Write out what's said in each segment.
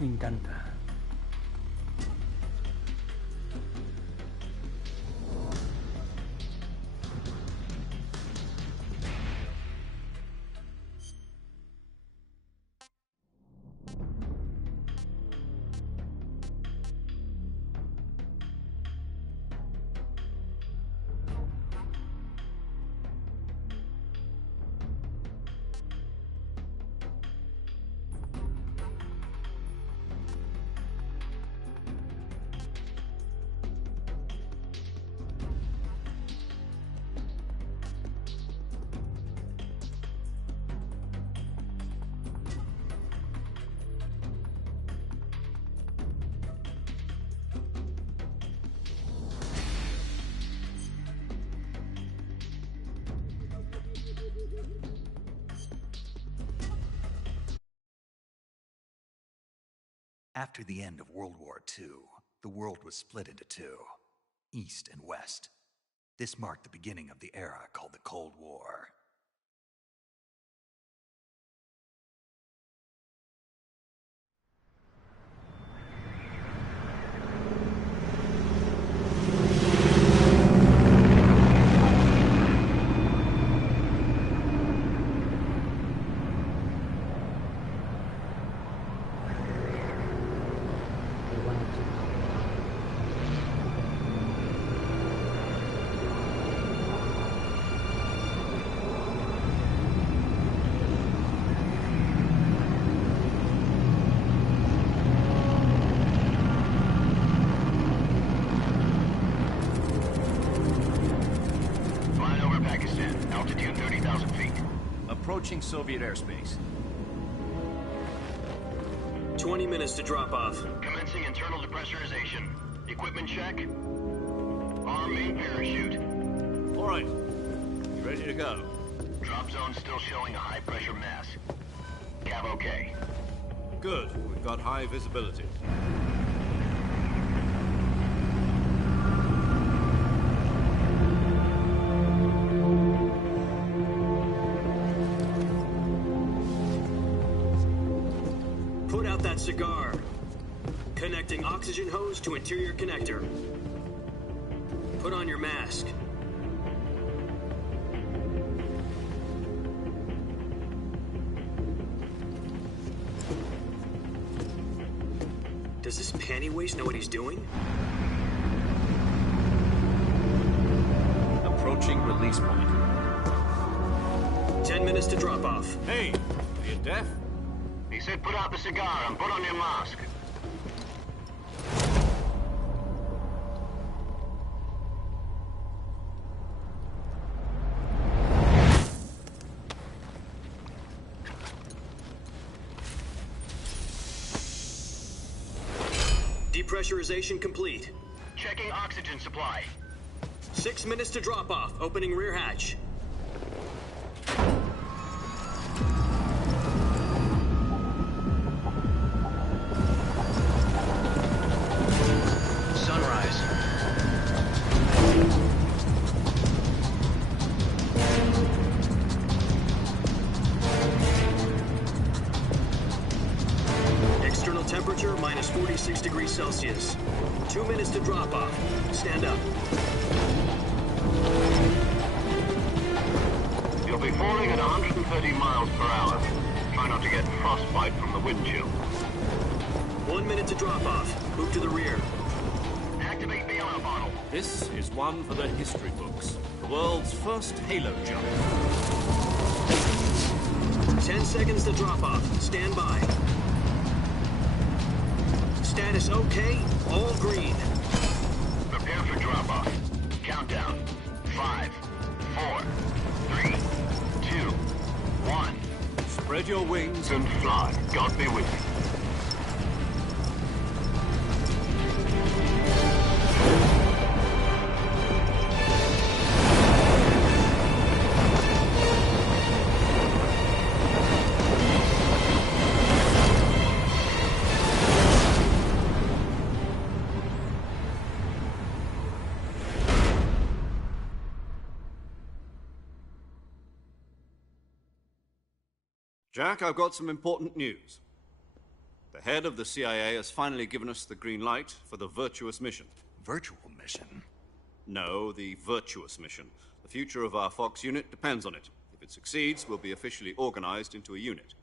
Me encanta. After the end of World War II, the world was split into two, East and West. This marked the beginning of the era called the Cold War. Approaching Soviet airspace. 20 minutes to drop off. Commencing internal depressurization. Equipment check. Arm main parachute. All right. You ready to go? Drop zone still showing a high pressure mass. Cav okay. Good. We've got high visibility. Cigar. Connecting oxygen hose to interior connector. Put on your mask. Does this panty waste know what he's doing? Approaching release point. 10 minutes to drop off. Hey, are you deaf? He said put out the cigar and put on your mask. Depressurization complete. Checking oxygen supply. 6 minutes to drop off. Opening rear hatch. Temperature minus 46 degrees Celsius. 2 minutes to drop off. Stand up. You'll be falling at 130 miles per hour. Try not to get frostbite from the wind chill. 1 minute to drop off. Move to the rear. Activate bailout bottle. This is one for the history books. The world's first halo jump. 10 seconds to drop off. Stand by. Status okay, all green. Prepare for drop-off. Countdown. 5, 4, 3, 2, 1. Spread your wings and fly. God be with you. Jack, I've got some important news. The head of the CIA has finally given us the green light for the virtuous mission. Virtual mission? No, the virtuous mission. The future of our Fox unit depends on it. If it succeeds, we'll be officially organized into a unit.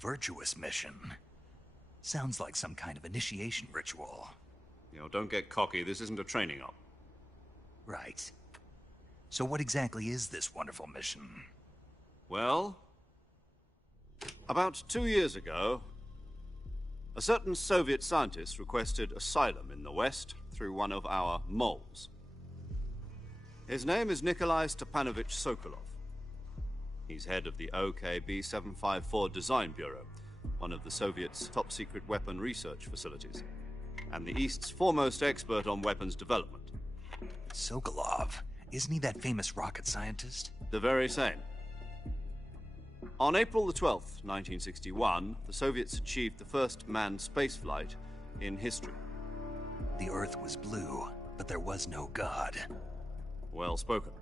Virtuous mission? Sounds like some kind of initiation ritual. You know, don't get cocky. This isn't a training op. Right. So what exactly is this wonderful mission? Well, about 2 years ago, a certain Soviet scientist requested asylum in the West through one of our moles. His name is Nikolai Stepanovich Sokolov. He's head of the OKB 754 Design Bureau, one of the Soviets' top-secret weapon research facilities, and the East's foremost expert on weapons development. Sokolov? Isn't he that famous rocket scientist? The very same. On April the 12th, 1961, the Soviets achieved the first manned spaceflight in history. The Earth was blue, but there was no God. Well spoken.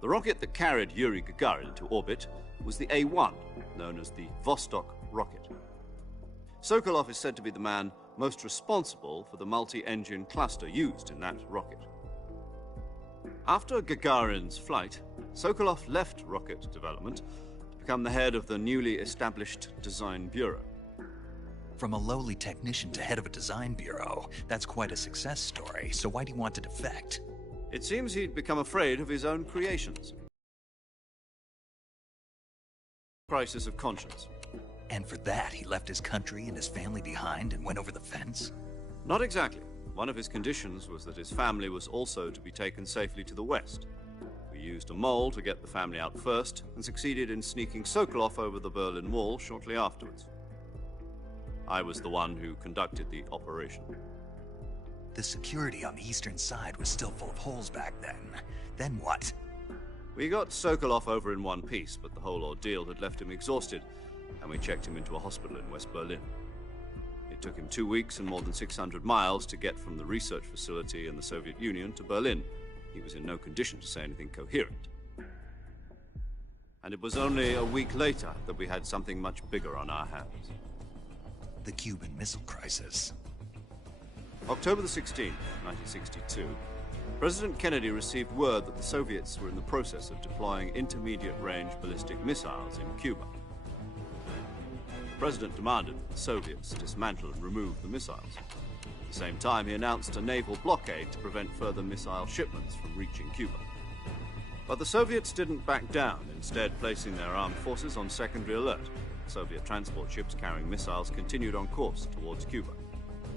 The rocket that carried Yuri Gagarin to orbit was the A-1, known as the Vostok rocket. Sokolov is said to be the man most responsible for the multi-engine cluster used in that rocket. After Gagarin's flight, Sokolov left rocket development to become the head of the newly established Design Bureau. From a lowly technician to head of a design bureau, that's quite a success story, so why'd he want to defect? It seems he'd become afraid of his own creations. Crisis of conscience. And for that, he left his country and his family behind and went over the fence? Not exactly. One of his conditions was that his family was also to be taken safely to the West. We used a mole to get the family out first and succeeded in sneaking Sokolov over the Berlin Wall shortly afterwards. I was the one who conducted the operation. The security on the eastern side was still full of holes back then. Then what? We got Sokolov over in one piece, but the whole ordeal had left him exhausted, and we checked him into a hospital in West Berlin. It took him 2 weeks and more than 600 miles to get from the research facility in the Soviet Union to Berlin. He was in no condition to say anything coherent. And it was only a week later that we had something much bigger on our hands. The Cuban Missile Crisis. October the 16th, 1962, President Kennedy received word that the Soviets were in the process of deploying intermediate-range ballistic missiles in Cuba. The President demanded that the Soviets dismantle and remove the missiles. At the same time, he announced a naval blockade to prevent further missile shipments from reaching Cuba. But the Soviets didn't back down, instead placing their armed forces on secondary alert. Soviet transport ships carrying missiles continued on course towards Cuba.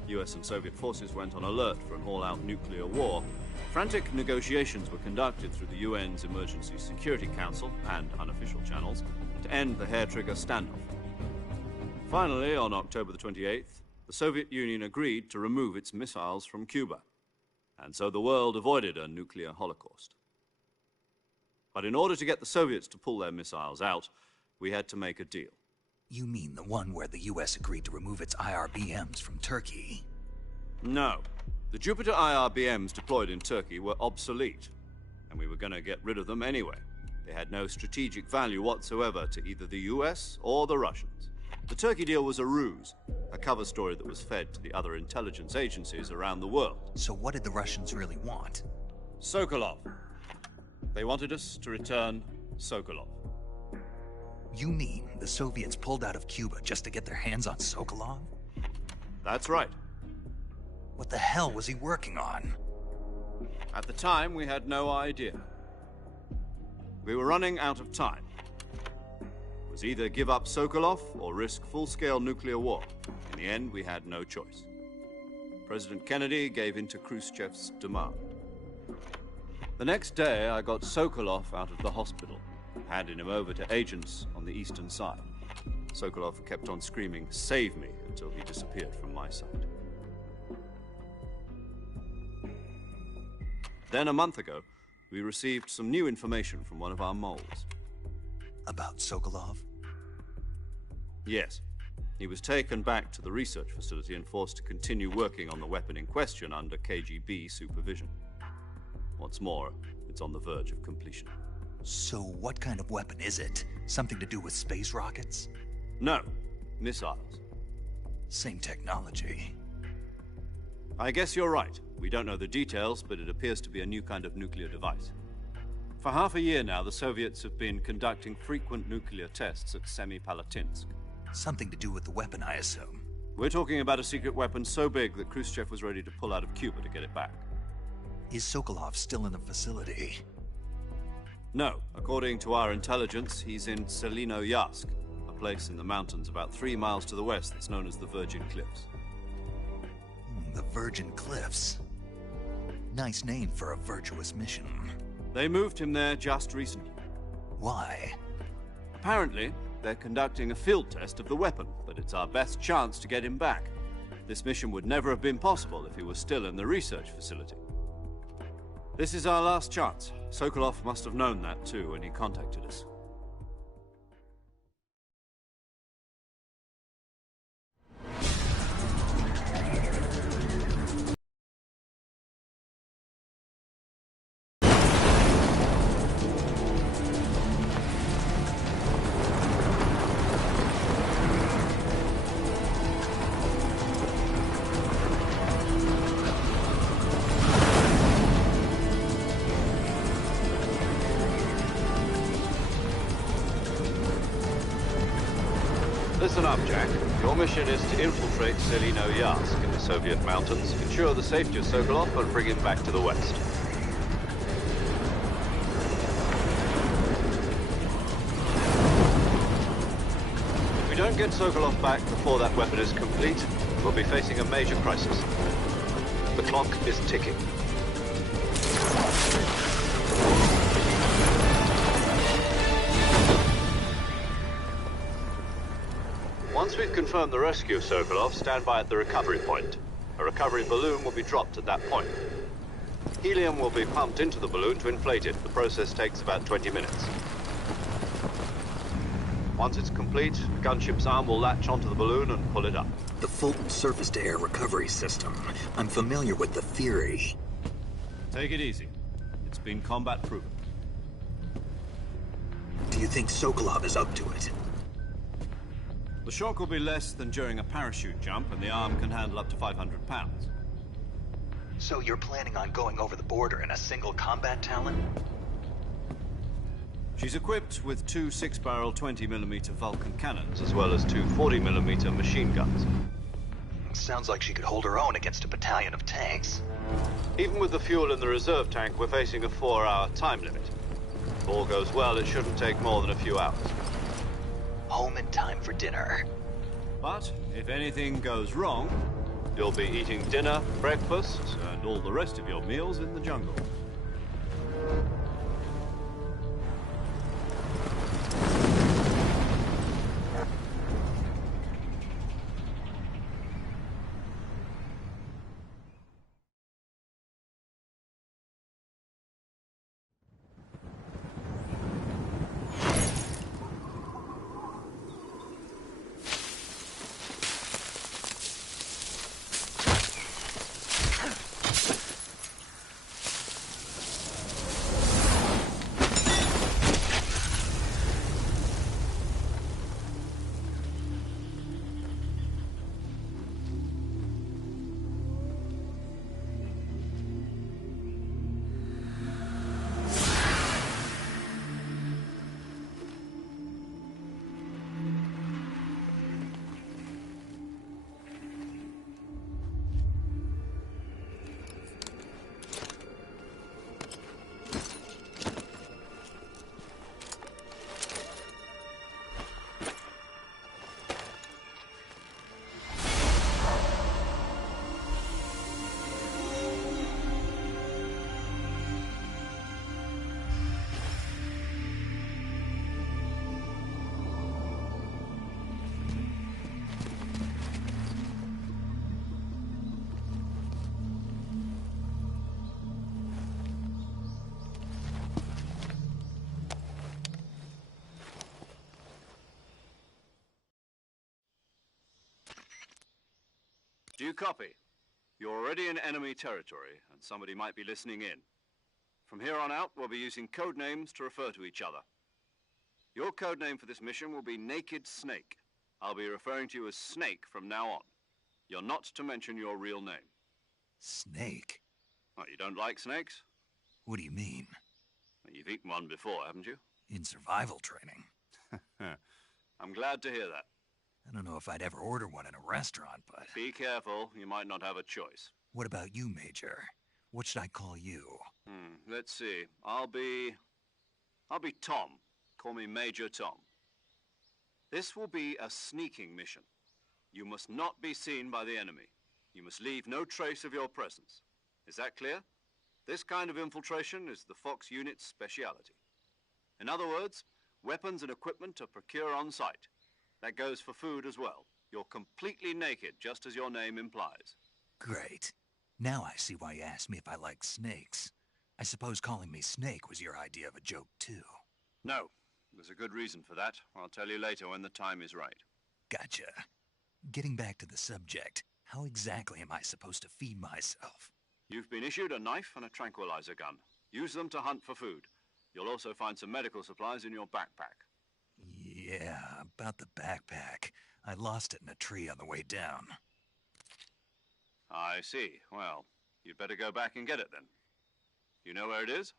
US and Soviet forces went on alert for an all-out nuclear war. Frantic negotiations were conducted through the UN's Emergency Security Council and unofficial channels to end the hair-trigger standoff. Finally, on October the 28th, the Soviet Union agreed to remove its missiles from Cuba, and so the world avoided a nuclear holocaust. But in order to get the Soviets to pull their missiles out, we had to make a deal. You mean the one where the US agreed to remove its IRBMs from Turkey? No. The Jupiter IRBMs deployed in Turkey were obsolete, and we were going to get rid of them anyway. They had no strategic value whatsoever to either the US or the Russians. The Turkey deal was a ruse, a cover story that was fed to the other intelligence agencies around the world. So what did the Russians really want? Sokolov. They wanted us to return Sokolov. You mean the Soviets pulled out of Cuba just to get their hands on Sokolov? That's right. What the hell was he working on? At the time, we had no idea. We were running out of time. It was either give up Sokolov or risk full-scale nuclear war. In the end, we had no choice. President Kennedy gave in to Khrushchev's demand. The next day, I got Sokolov out of the hospital, handed him over to agents on the eastern side. Sokolov kept on screaming, "Save me," until he disappeared from my sight. Then, a month ago, we received some new information from one of our moles. About Sokolov? Yes. He was taken back to the research facility and forced to continue working on the weapon in question under KGB supervision. What's more, it's on the verge of completion. So what kind of weapon is it? Something to do with space rockets? No, missiles. Same technology. I guess you're right. We don't know the details, but it appears to be a new kind of nuclear device. For half a year now, the Soviets have been conducting frequent nuclear tests at Semipalatinsk. Something to do with the weapon, I assume. We're talking about a secret weapon so big that Khrushchev was ready to pull out of Cuba to get it back. Is Sokolov still in the facility? No. According to our intelligence, he's in Selino-Yarsk, a place in the mountains about 3 miles to the west that's known as the Virgin Cliffs. The Virgin Cliffs. Nice name for a virtuous mission. They moved him there just recently. Why? Apparently, they're conducting a field test of the weapon, but it's our best chance to get him back. This mission would never have been possible if he was still in the research facility. This is our last chance. Sokolov must have known that too when he contacted us. Listen up, Jack. Your mission is to infiltrate Selino-Yarsk in the Soviet mountains, ensure the safety of Sokolov, and bring him back to the west. If we don't get Sokolov back before that weapon is complete, we'll be facing a major crisis. The clock is ticking. Once we've confirmed the rescue of Sokolov, stand by at the recovery point. A recovery balloon will be dropped at that point. Helium will be pumped into the balloon to inflate it. The process takes about 20 minutes. Once it's complete, the gunship's arm will latch onto the balloon and pull it up. The Fulton surface-to-air recovery system. I'm familiar with the theory. Take it easy. It's been combat-proven. Do you think Sokolov is up to it? The shock will be less than during a parachute jump, and the arm can handle up to 500 pounds. So you're planning on going over the border in a single combat Talon? She's equipped with 2 6-barrel 20mm Vulcan cannons, as well as 2 40mm machine guns. Sounds like she could hold her own against a battalion of tanks. Even with the fuel in the reserve tank, we're facing a 4-hour time limit. If all goes well, it shouldn't take more than a few hours. Home in time for dinner. But if anything goes wrong, you'll be eating dinner, breakfast, and all the rest of your meals in the jungle. Do you copy? You're already in enemy territory, and somebody might be listening in. From here on out, we'll be using code names to refer to each other. Your code name for this mission will be Naked Snake. I'll be referring to you as Snake from now on. You're not to mention your real name. Snake? What, you don't like snakes? What do you mean? Well, you've eaten one before, haven't you? In survival training. I'm glad to hear that. I don't know if I'd ever order one in a restaurant, but... Be careful, you might not have a choice. What about you, Major? What should I call you? Let's see. I'll be Tom. Call me Major Tom. This will be a sneaking mission. You must not be seen by the enemy. You must leave no trace of your presence. Is that clear? This kind of infiltration is the Fox unit's speciality. In other words, weapons and equipment are procured on site. That goes for food as well. You're completely naked, just as your name implies. Great. Now I see why you asked me if I like snakes. I suppose calling me Snake was your idea of a joke, too. No. There's a good reason for that. I'll tell you later when the time is right. Gotcha. Getting back to the subject, how exactly am I supposed to feed myself? You've been issued a knife and a tranquilizer gun. Use them to hunt for food. You'll also find some medical supplies in your backpack. Yeah, about the backpack. I lost it in a tree on the way down. I see. Well, you'd better go back and get it then. You know where it is?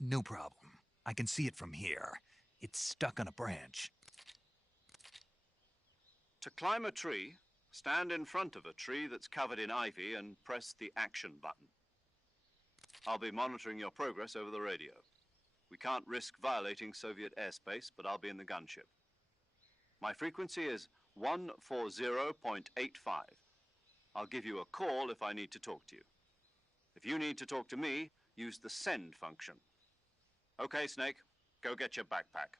No problem. I can see it from here. It's stuck on a branch. To climb a tree, stand in front of a tree that's covered in ivy and press the action button. I'll be monitoring your progress over the radio. We can't risk violating Soviet airspace, but I'll be in the gunship. My frequency is 140.85. I'll give you a call if I need to talk to you. If you need to talk to me, use the send function. Okay, Snake, go get your backpack.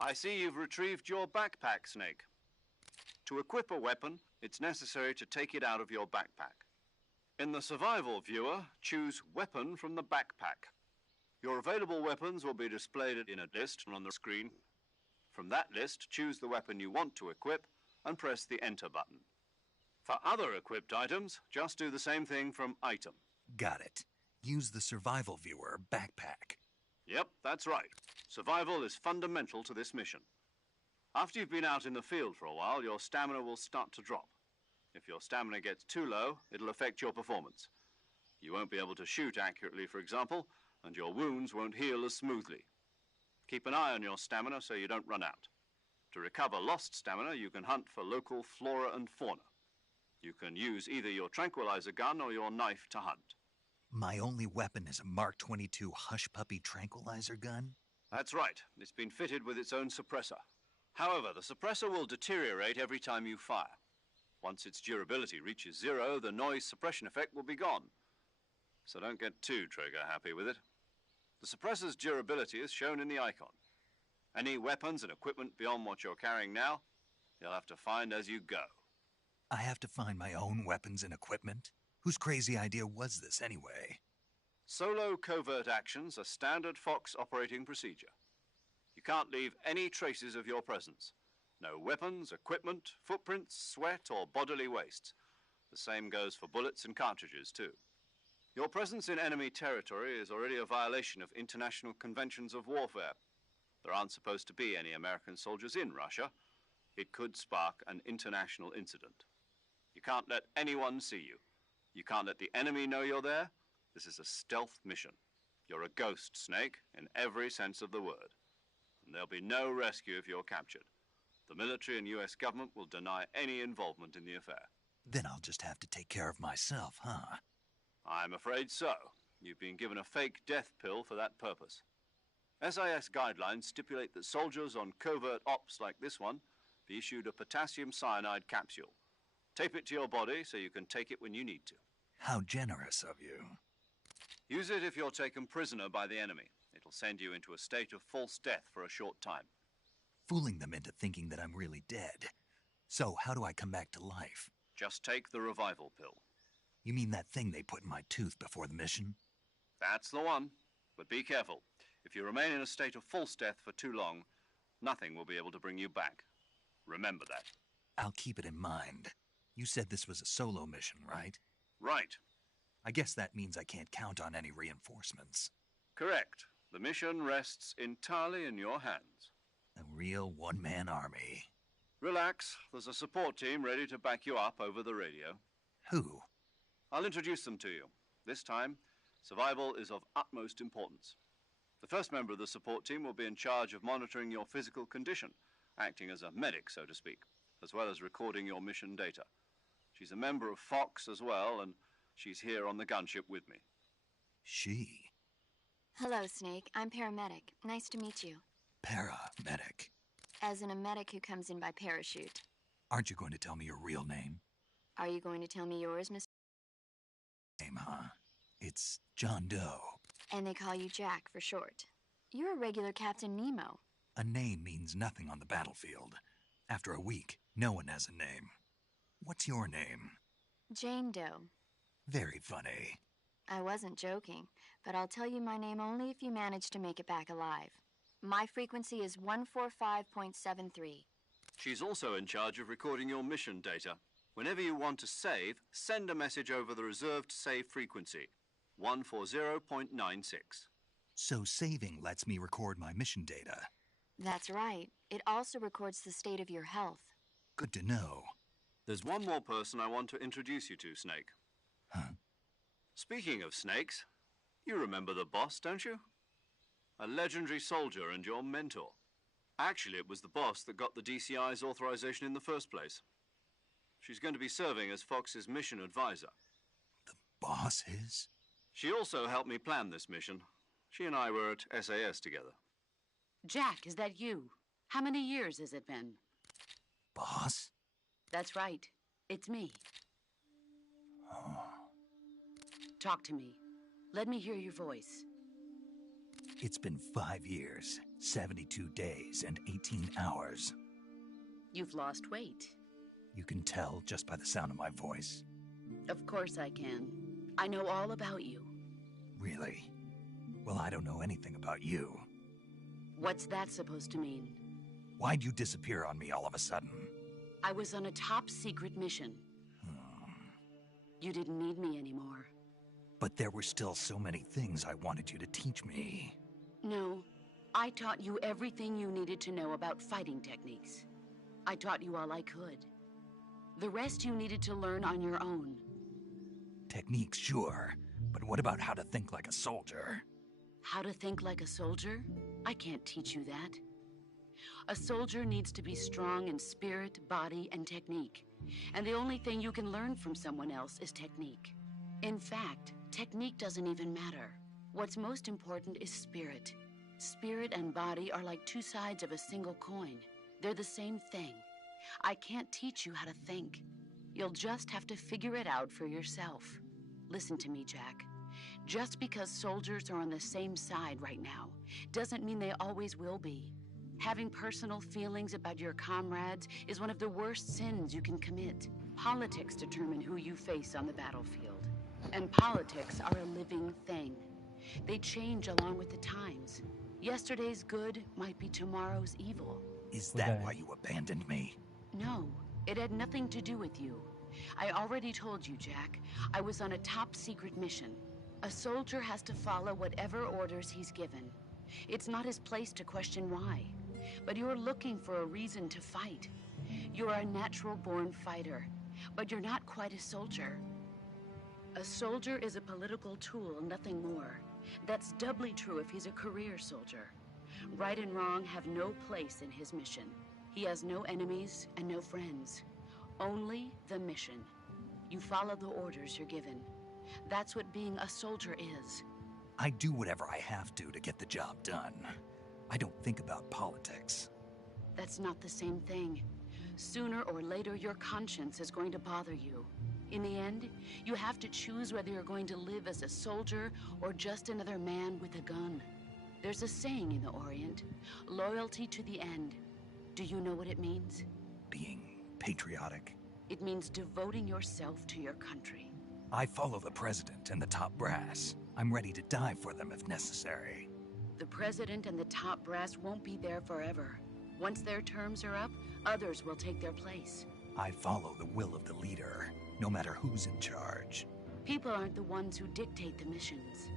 I see you've retrieved your backpack, Snake. To equip a weapon, it's necessary to take it out of your backpack. In the survival viewer, choose Weapon from the backpack. Your available weapons will be displayed in a list on the screen. From that list, choose the weapon you want to equip and press the Enter button. For other equipped items, just do the same thing from Item. Got it. Use the survival viewer backpack. Yep, that's right. Survival is fundamental to this mission. After you've been out in the field for a while, your stamina will start to drop. If your stamina gets too low, it'll affect your performance. You won't be able to shoot accurately, for example, and your wounds won't heal as smoothly. Keep an eye on your stamina so you don't run out. To recover lost stamina, you can hunt for local flora and fauna. You can use either your tranquilizer gun or your knife to hunt. My only weapon is a Mark 22 Hush Puppy tranquilizer gun? That's right. It's been fitted with its own suppressor. However, the suppressor will deteriorate every time you fire. Once its durability reaches 0, the noise suppression effect will be gone. So don't get too trigger-happy with it. The suppressor's durability is shown in the icon. Any weapons and equipment beyond what you're carrying now, You'll have to find as you go. I have to find my own weapons and equipment? Whose crazy idea was this, anyway? Solo covert actions are standard Fox operating procedure. You can't leave any traces of your presence. No weapons, equipment, footprints, sweat, or bodily waste. The same goes for bullets and cartridges, too. Your presence in enemy territory is already a violation of international conventions of warfare. There aren't supposed to be any American soldiers in Russia. It could spark an international incident. You can't let anyone see you. You can't let the enemy know you're there. This is a stealth mission. You're a ghost, Snake, in every sense of the word. And there'll be no rescue if you're captured. The military and US government will deny any involvement in the affair. Then I'll just have to take care of myself, huh? I'm afraid so. You've been given a fake death pill for that purpose. SIS guidelines stipulate that soldiers on covert ops like this one be issued a potassium cyanide capsule. Tape it to your body so you can take it when you need to. How generous of you. Use it if you're taken prisoner by the enemy. It'll send you into a state of false death for a short time. Fooling them into thinking that I'm really dead. So how do I come back to life? Just take the revival pill. You mean that thing they put in my tooth before the mission? That's the one. But be careful. If you remain in a state of false death for too long, nothing will be able to bring you back. Remember that. I'll keep it in mind. You said this was a solo mission, right? Right. I guess that means I can't count on any reinforcements. Correct. The mission rests entirely in your hands. A real one-man army. Relax. There's a support team ready to back you up over the radio. Who? I'll introduce them to you. This time, survival is of utmost importance. The first member of the support team will be in charge of monitoring your physical condition, acting as a medic, so to speak, as well as recording your mission data. She's a member of Fox as well, and she's here on the gunship with me. She? Hello, Snake. I'm paramedic. Nice to meet you. Paramedic. As in a medic who comes in by parachute. Aren't you going to tell me your real name? Are you going to tell me yours, Mr.? Name, huh? It's John Doe. And they call you Jack for short. You're a regular Captain Nemo. A name means nothing on the battlefield. After a week, no one has a name. What's your name? Jane Doe. Very funny. I wasn't joking, but I'll tell you my name only if you manage to make it back alive. My frequency is 145.73. She's also in charge of recording your mission data. Whenever you want to save, send a message over the reserved save frequency, 140.96. So saving lets me record my mission data. That's right. It also records the state of your health. Good to know. There's one more person I want to introduce you to, Snake. Huh? Speaking of snakes, you remember the boss, don't you? A legendary soldier and your mentor. Actually, it was the boss that got the DCI's authorization in the first place. She's going to be serving as Fox's mission advisor. The boss is? She also helped me plan this mission. She and I were at SAS together. Jack, is that you? How many years has it been? Boss? That's right. It's me. Oh. Talk to me. Let me hear your voice. It's been 5 years, 72 days, and 18 hours. You've lost weight. You can tell just by the sound of my voice. Of course I can. I know all about you. Really? Well, I don't know anything about you. What's that supposed to mean? Why'd you disappear on me all of a sudden? I was on a top-secret mission. You didn't need me anymore. But there were still so many things I wanted you to teach me. No, I taught you everything you needed to know about fighting techniques. I taught you all I could. The rest you needed to learn on your own. Techniques, sure. But what about how to think like a soldier? How to think like a soldier? I can't teach you that. A soldier needs to be strong in spirit, body, and technique. And the only thing you can learn from someone else is technique. In fact, technique doesn't even matter. What's most important is spirit. Spirit and body are like two sides of a single coin. They're the same thing. I can't teach you how to think. You'll just have to figure it out for yourself. Listen to me, Jack. Just because soldiers are on the same side right now doesn't mean they always will be. Having personal feelings about your comrades is one of the worst sins you can commit. Politics determine who you face on the battlefield. And politics are a living thing. They change along with the times. Yesterday's good might be tomorrow's evil. Is that why you abandoned me? No, it had nothing to do with you. I already told you, Jack. I was on a top-secret mission. A soldier has to follow whatever orders he's given. It's not his place to question why. But you're looking for a reason to fight. You're a natural-born fighter, but you're not quite a soldier. A soldier is a political tool, nothing more. That's doubly true if he's a career soldier. Right and wrong have no place in his mission. He has no enemies and no friends. Only the mission. You follow the orders you're given. That's what being a soldier is. I do whatever I have to get the job done. I don't think about politics. That's not the same thing. Sooner or later, your conscience is going to bother you. In the end, you have to choose whether you're going to live as a soldier or just another man with a gun. There's a saying in the Orient, loyalty to the end. Do you know what it means? Being patriotic. It means devoting yourself to your country. I follow the president and the top brass. I'm ready to die for them if necessary. The president and the top brass won't be there forever. Once their terms are up, others will take their place. I follow the will of the leader, no matter who's in charge. People aren't the ones who dictate the missions.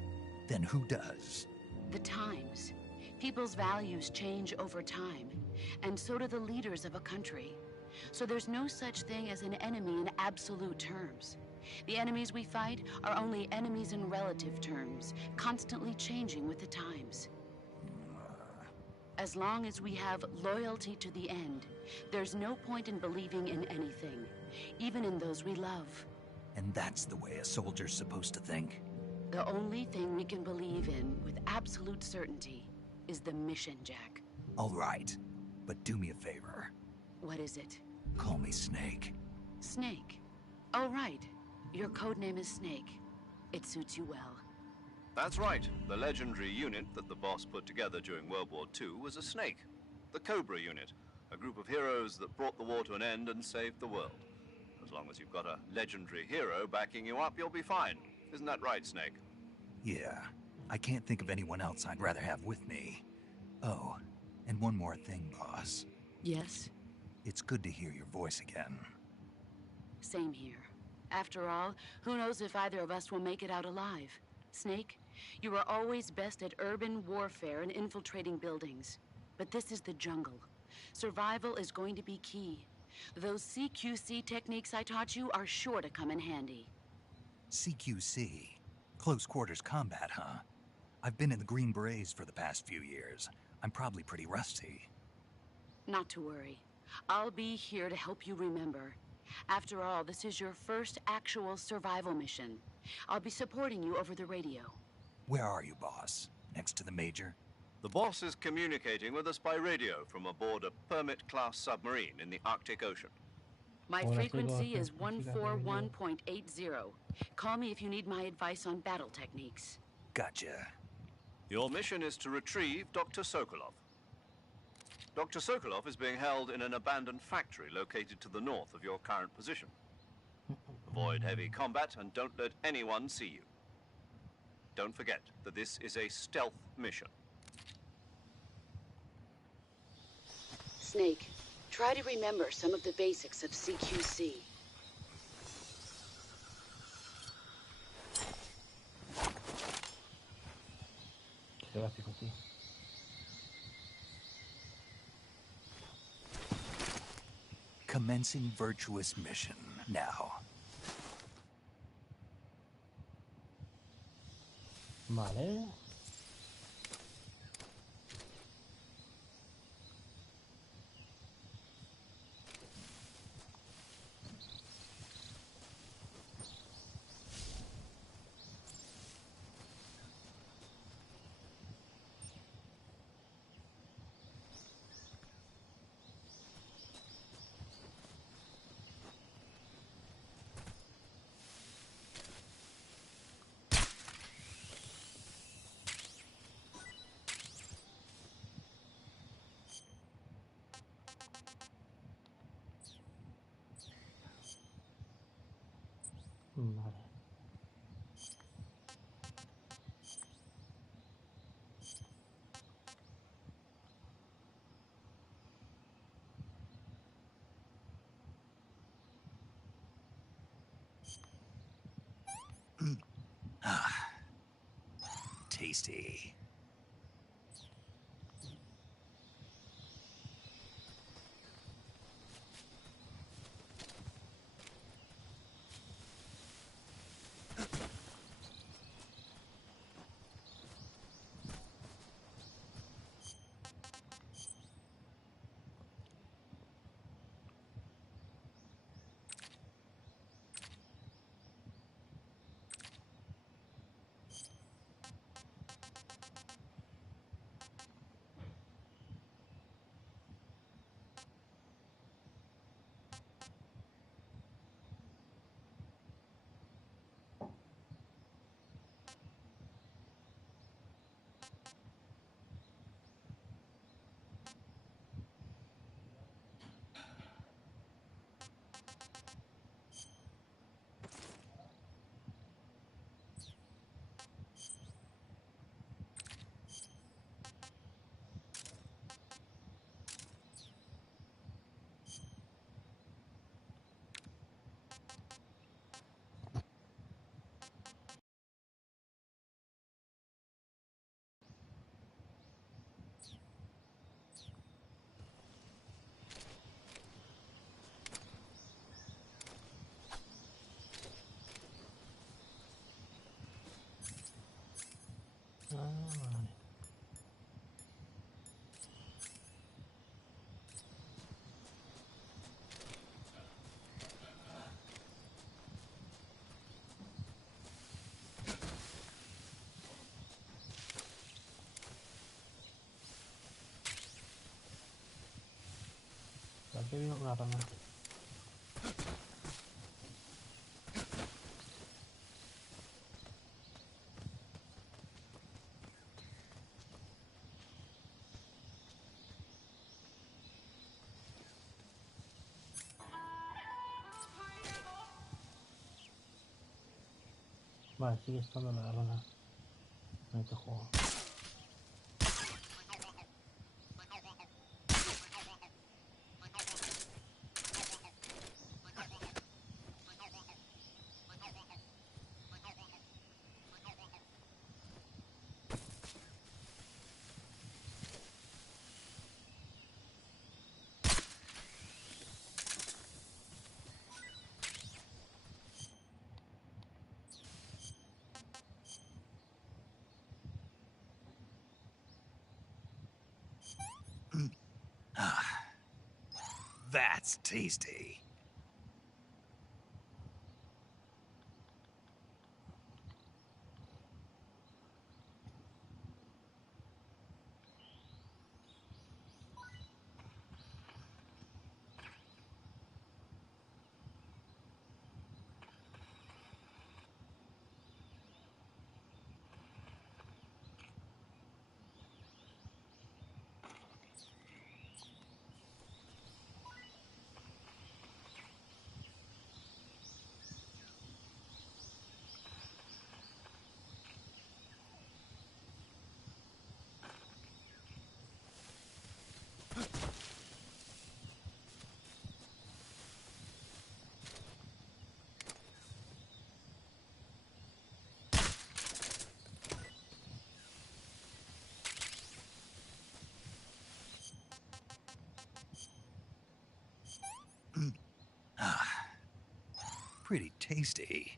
Then who does? The times. People's values change over time, and so do the leaders of a country. So there's no such thing as an enemy in absolute terms. The enemies we fight are only enemies in relative terms, constantly changing with the times. As long as we have loyalty to the end, there's no point in believing in anything, even in those we love. And that's the way a soldier's supposed to think? The only thing we can believe in with absolute certainty is the mission, Jack. All right, but do me a favor. What is it? Call me Snake. Snake? Oh, right. Your codename is Snake. It suits you well. That's right. The legendary unit that the boss put together during World War II was a snake. The Cobra unit, a group of heroes that brought the war to an end and saved the world. As long as you've got a legendary hero backing you up, you'll be fine. Isn't that right, Snake? Yeah. I can't think of anyone else I'd rather have with me. Oh, and one more thing, boss. Yes? It's good to hear your voice again. Same here. After all, who knows if either of us will make it out alive? Snake, you are always best at urban warfare and infiltrating buildings. But this is the jungle. Survival is going to be key. Those CQC techniques I taught you are sure to come in handy. CQC? Close quarters combat, huh? I've been in the Green Berets for the past few years. I'm probably pretty rusty. Not to worry. I'll be here to help you remember. After all, this is your first actual survival mission. I'll be supporting you over the radio. Where are you, boss? Next to the Major? The boss is communicating with us by radio from aboard a Permit-class submarine in the Arctic Ocean. My frequency is 141.80. Call me if you need my advice on battle techniques. Gotcha. Your mission is to retrieve Dr. Sokolov. Dr. Sokolov is being held in an abandoned factory located to the north of your current position. Avoid heavy combat and don't let anyone see you. Don't forget that this is a stealth mission. Snake, try to remember some of the basics of CQC. Commencing virtuous mission now. Vale. Vale. Tasty. Vale. Aquí vino una rana. Vale, sigue estando la rana en este juego. That's tasty. Pretty tasty.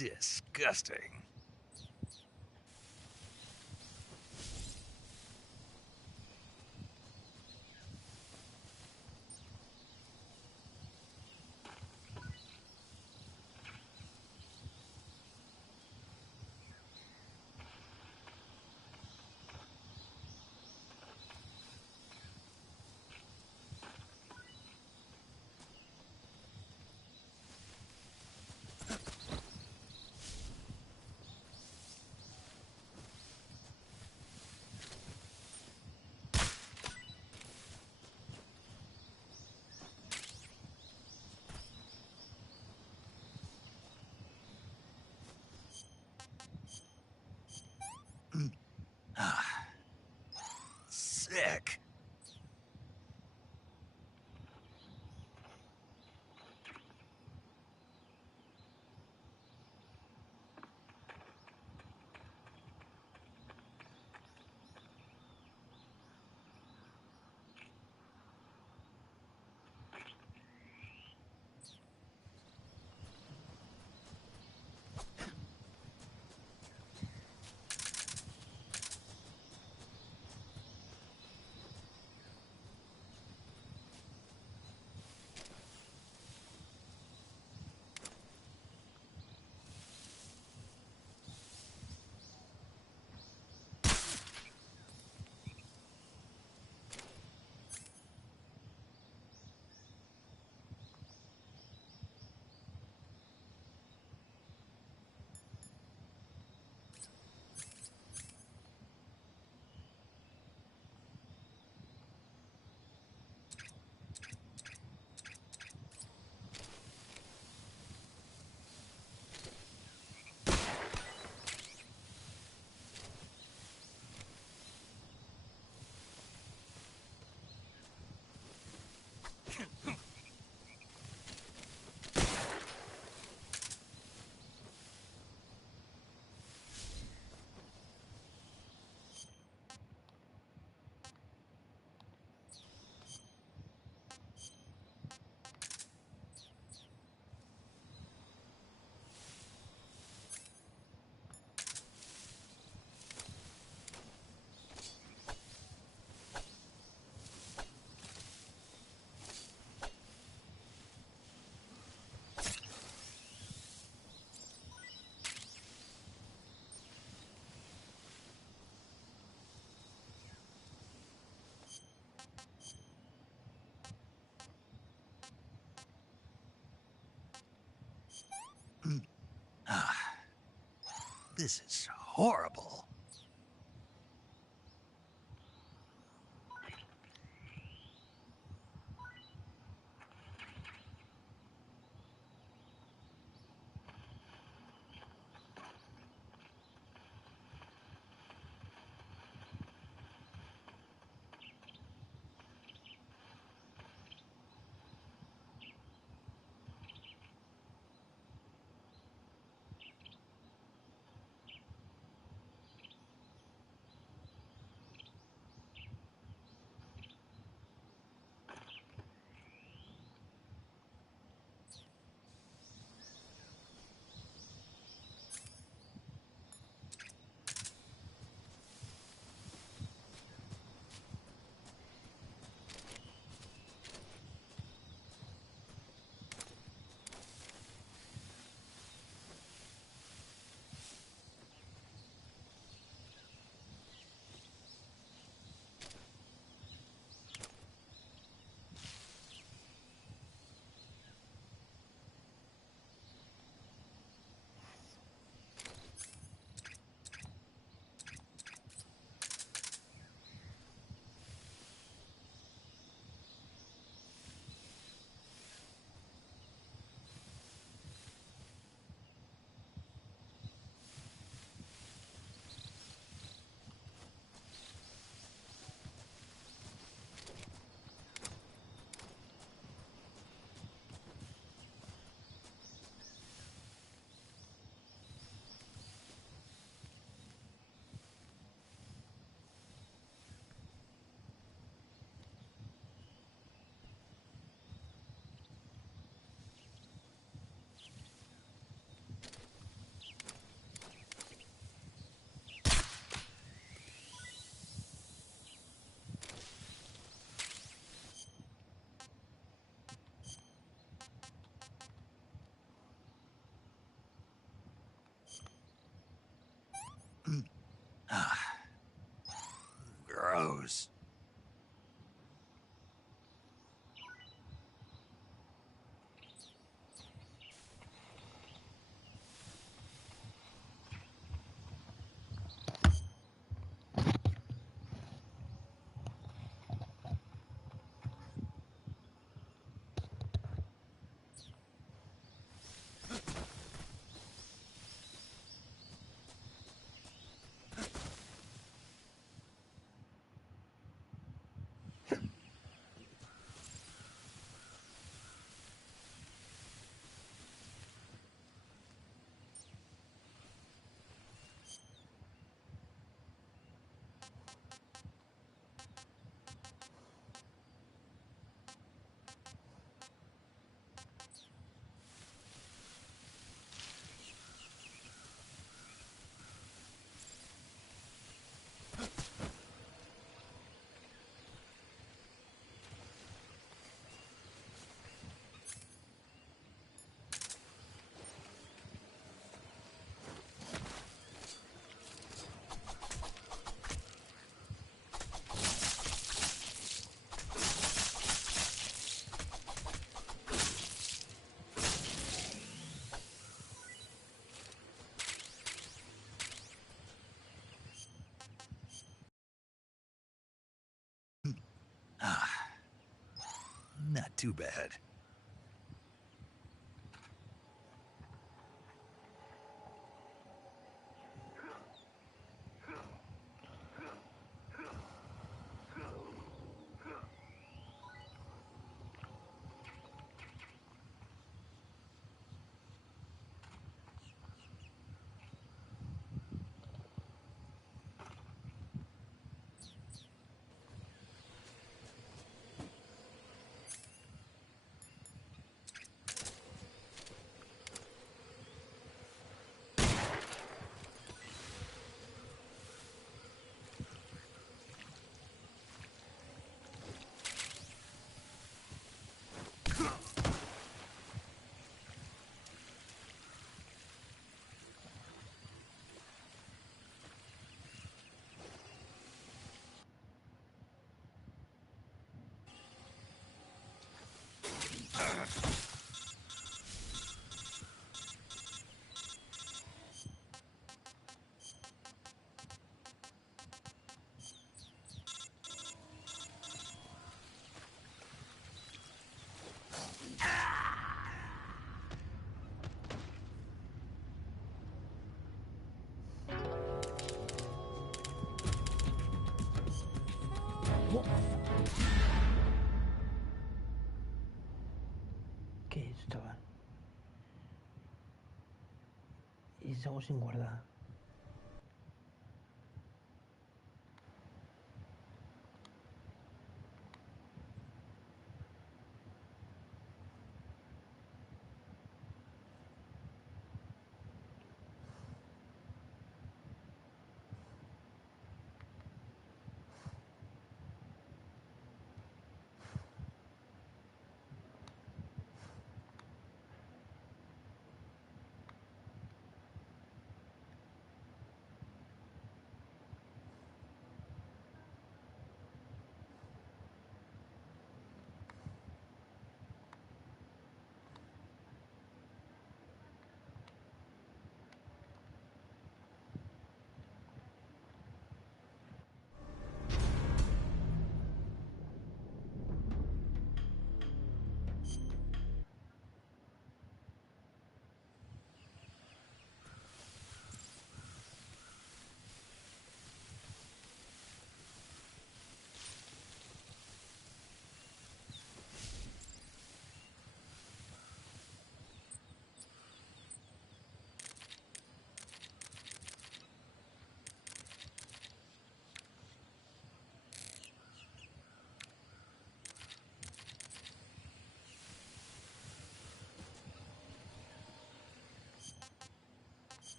Disgusting. Sick. This is horrible. goes. Not too bad. ¿Qué es, chaval? Y salgo sin guardar.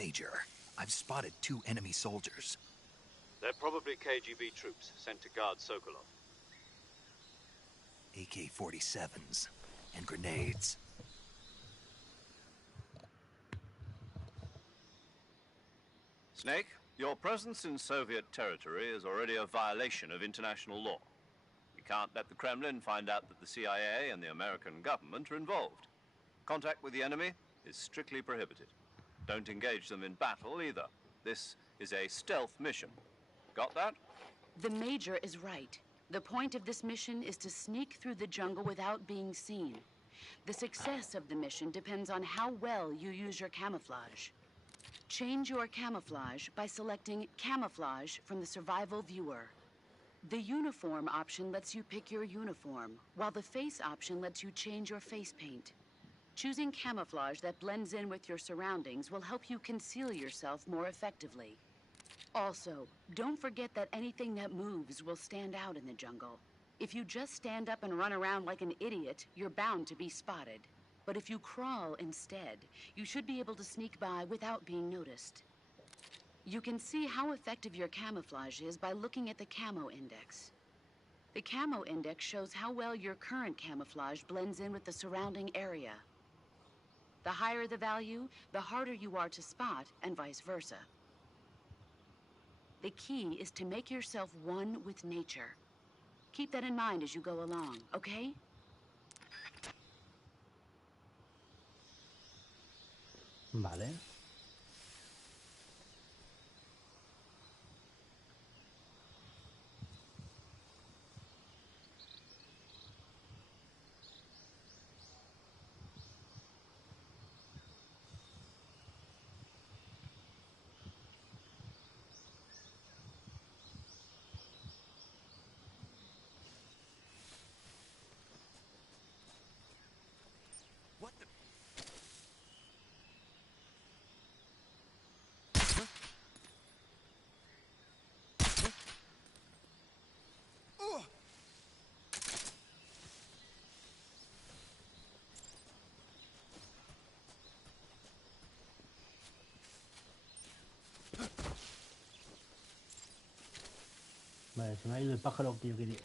Major, I've spotted 2 enemy soldiers. They're probably KGB troops sent to guard Sokolov. AK-47s and grenades. Snake, your presence in Soviet territory is already a violation of international law. We can't let the Kremlin find out that the CIA and the American government are involved. Contact with the enemy is strictly prohibited. Don't engage them in battle either. This is a stealth mission. Got that? The Major is right. The point of this mission is to sneak through the jungle without being seen. The success of the mission depends on how well you use your camouflage. Change your camouflage by selecting Camouflage from the Survival Viewer. The Uniform option lets you pick your uniform, while the Face option lets you change your face paint. Choosing camouflage that blends in with your surroundings will help you conceal yourself more effectively. Also, don't forget that anything that moves will stand out in the jungle. If you just stand up and run around like an idiot, you're bound to be spotted. But if you crawl instead, you should be able to sneak by without being noticed. You can see how effective your camouflage is by looking at the Camo Index. The Camo Index shows how well your current camouflage blends in with the surrounding area. The higher the value, the harder you are to spot, and vice versa. The key is to make yourself one with nature. Keep that in mind as you go along, okay? Vale. What the... Vale, se me ha ido el pájaro que yo quería.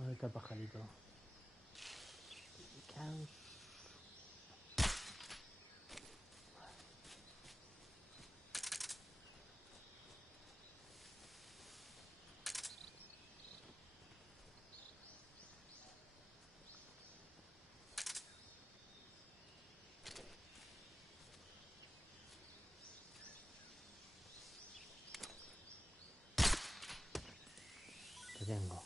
¿Dónde está el pajarito? Te tengo.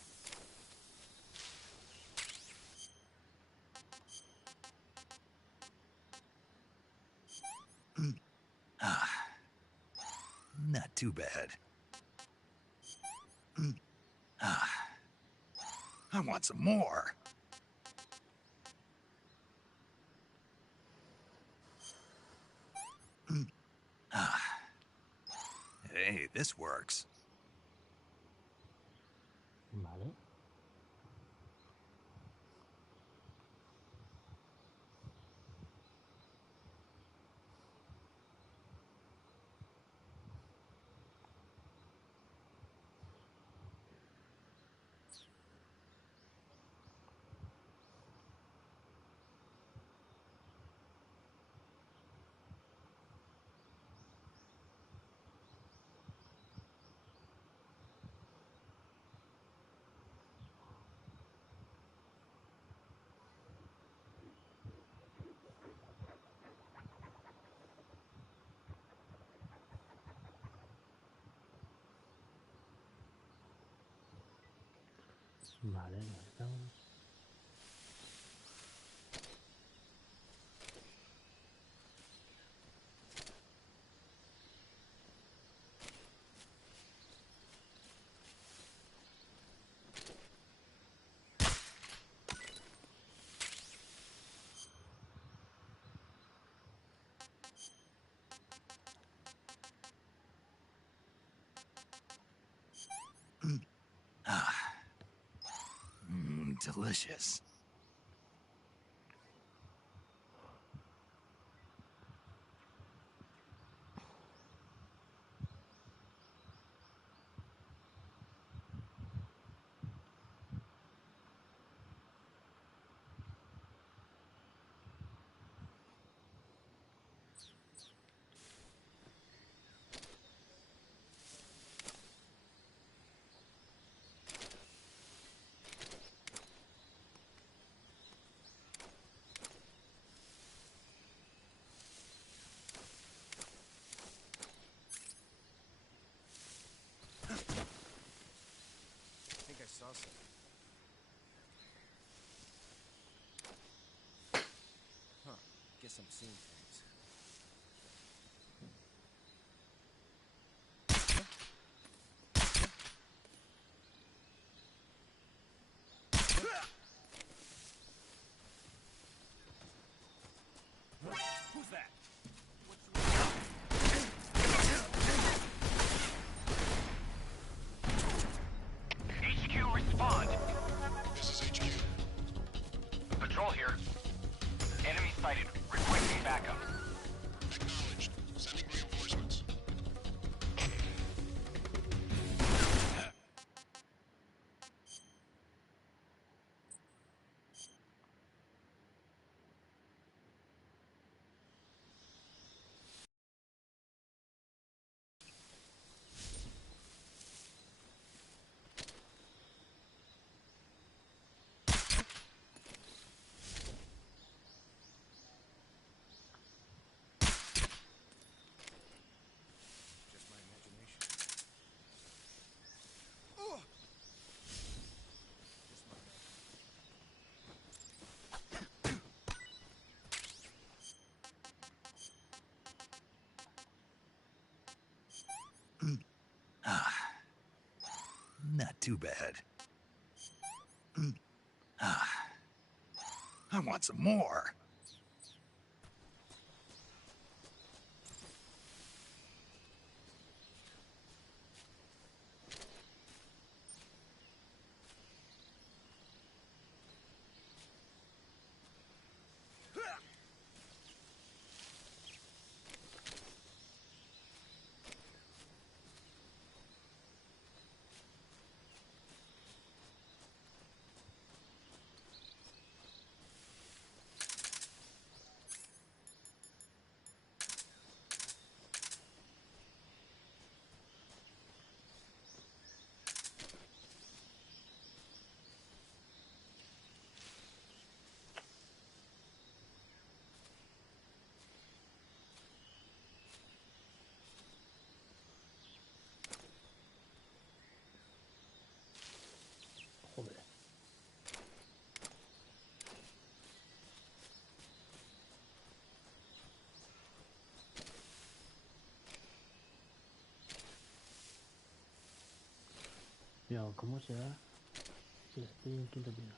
Not too bad. I want some more. Hey, this works. Vale. Vale, nos estamos. Delicious. I think I saw something. Huh. Guess I'm seeing things. Who's that? HQ, respond. This is HQ. Patrol here. Enemy sighted. Requesting backup. Acknowledged. Sending reinforcements. Just my imagination. Just my Not too bad. I want some more. Joder. Mira, ¿cómo será? Sí, estoy en quinto piso.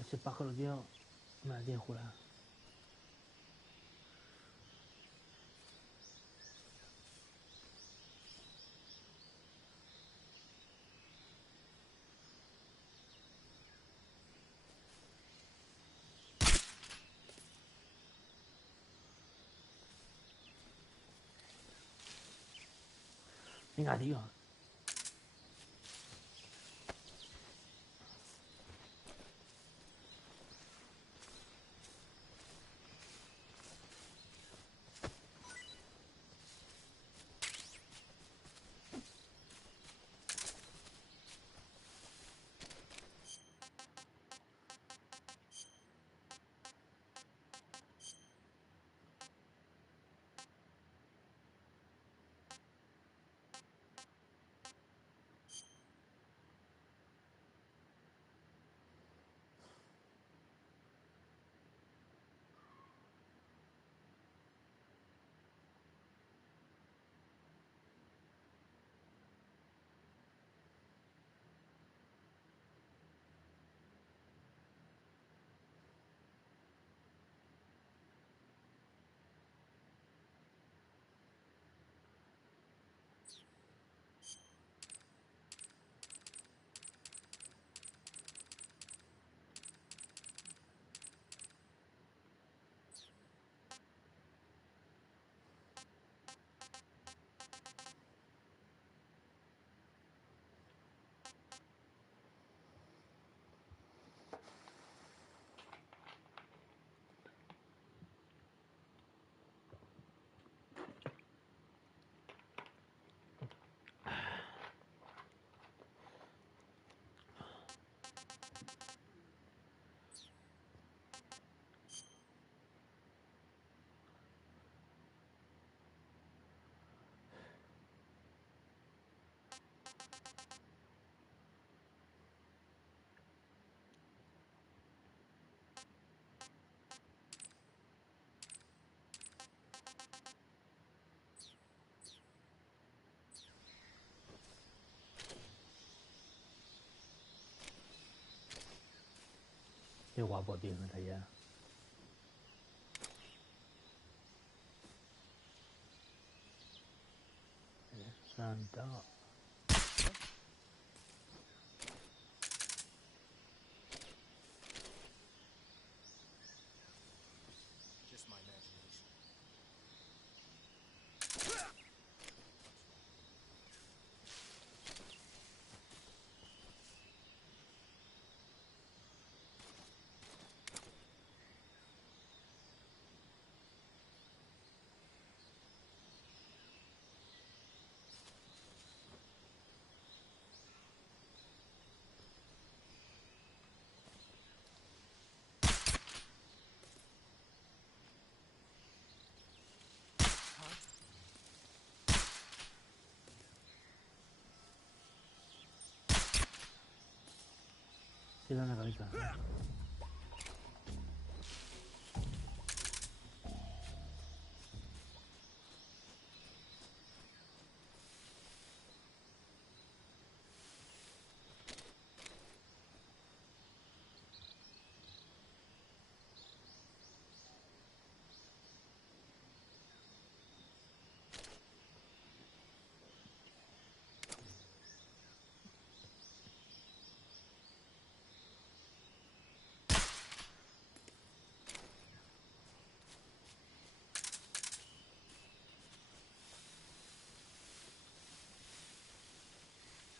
Ese pájaro, tío, me la tiene jurada. Venga, tío. Qué guapo, tío, en realidad. Santa. Just my imagination. Tira una cabeza.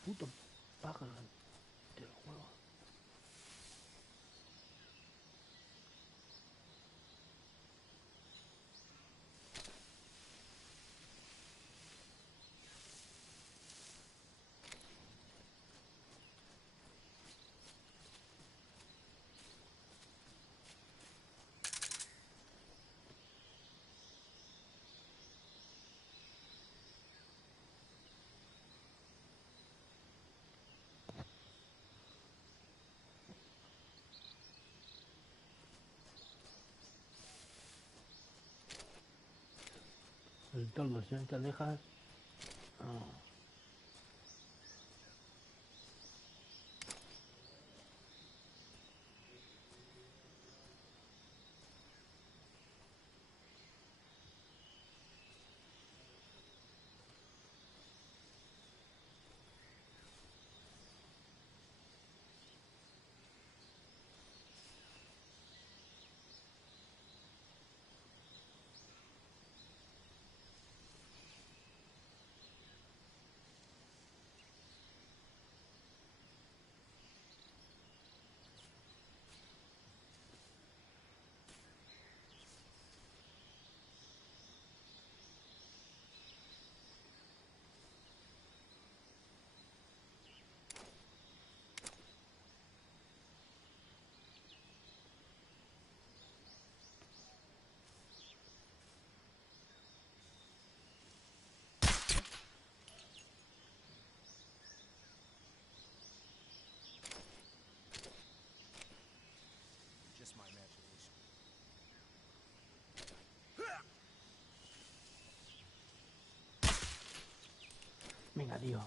Puto pájaro del juego. El toldo, si no te alejas. Oh. Just my imagination. Venga, tío.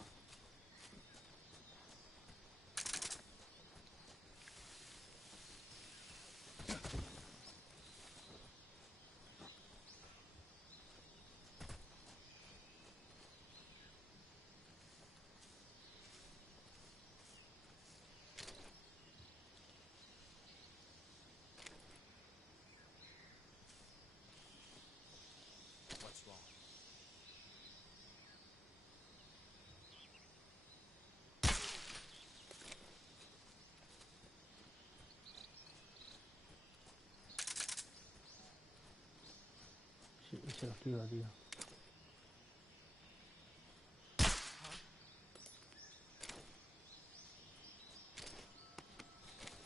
What's wrong? Sí, se lo esquiva, tío.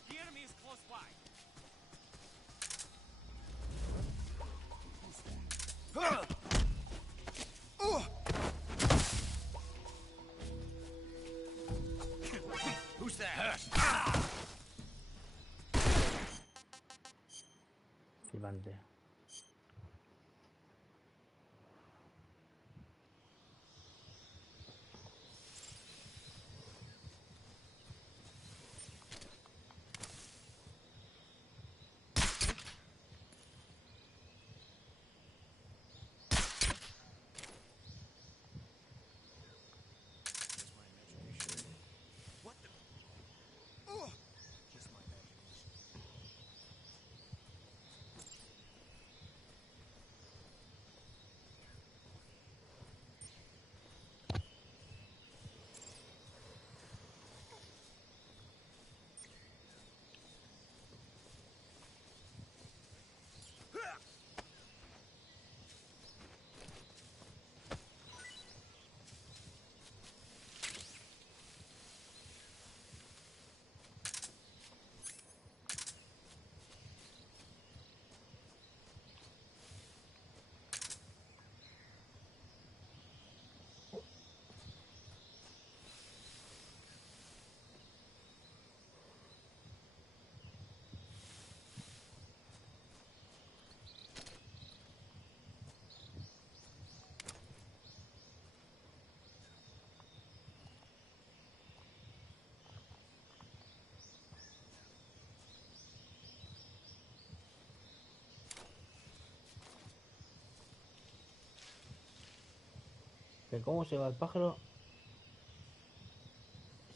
The enemy is close by. Who's that? Flipante. ¿Que cómo se va el pájaro?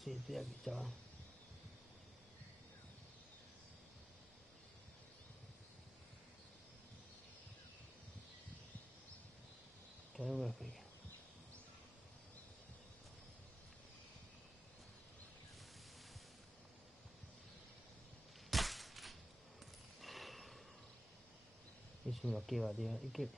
Sí, estoy aquí, chaval. Que no me lo explique. Y si me lo esquiva, tío. ¿Y qué?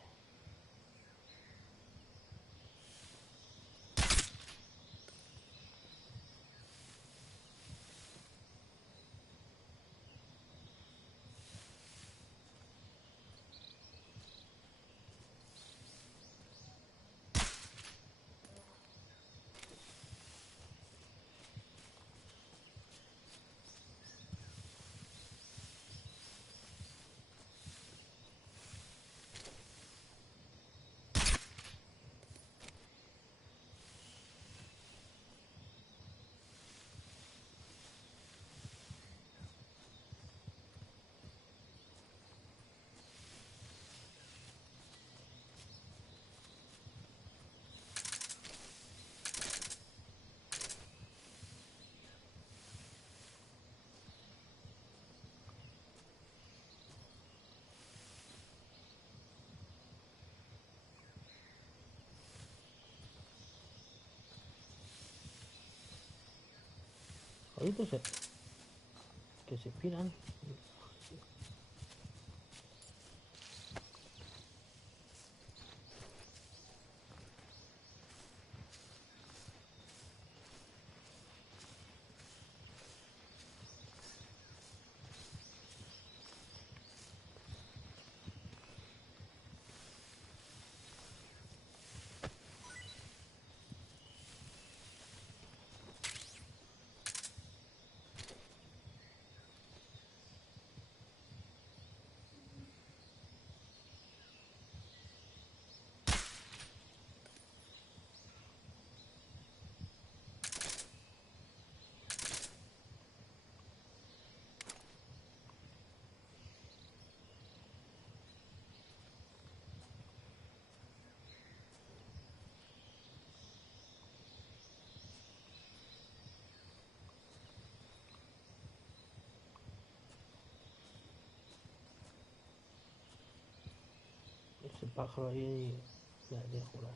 Ahorita que se piran. Ese pájaro ahí me la tiene jurar.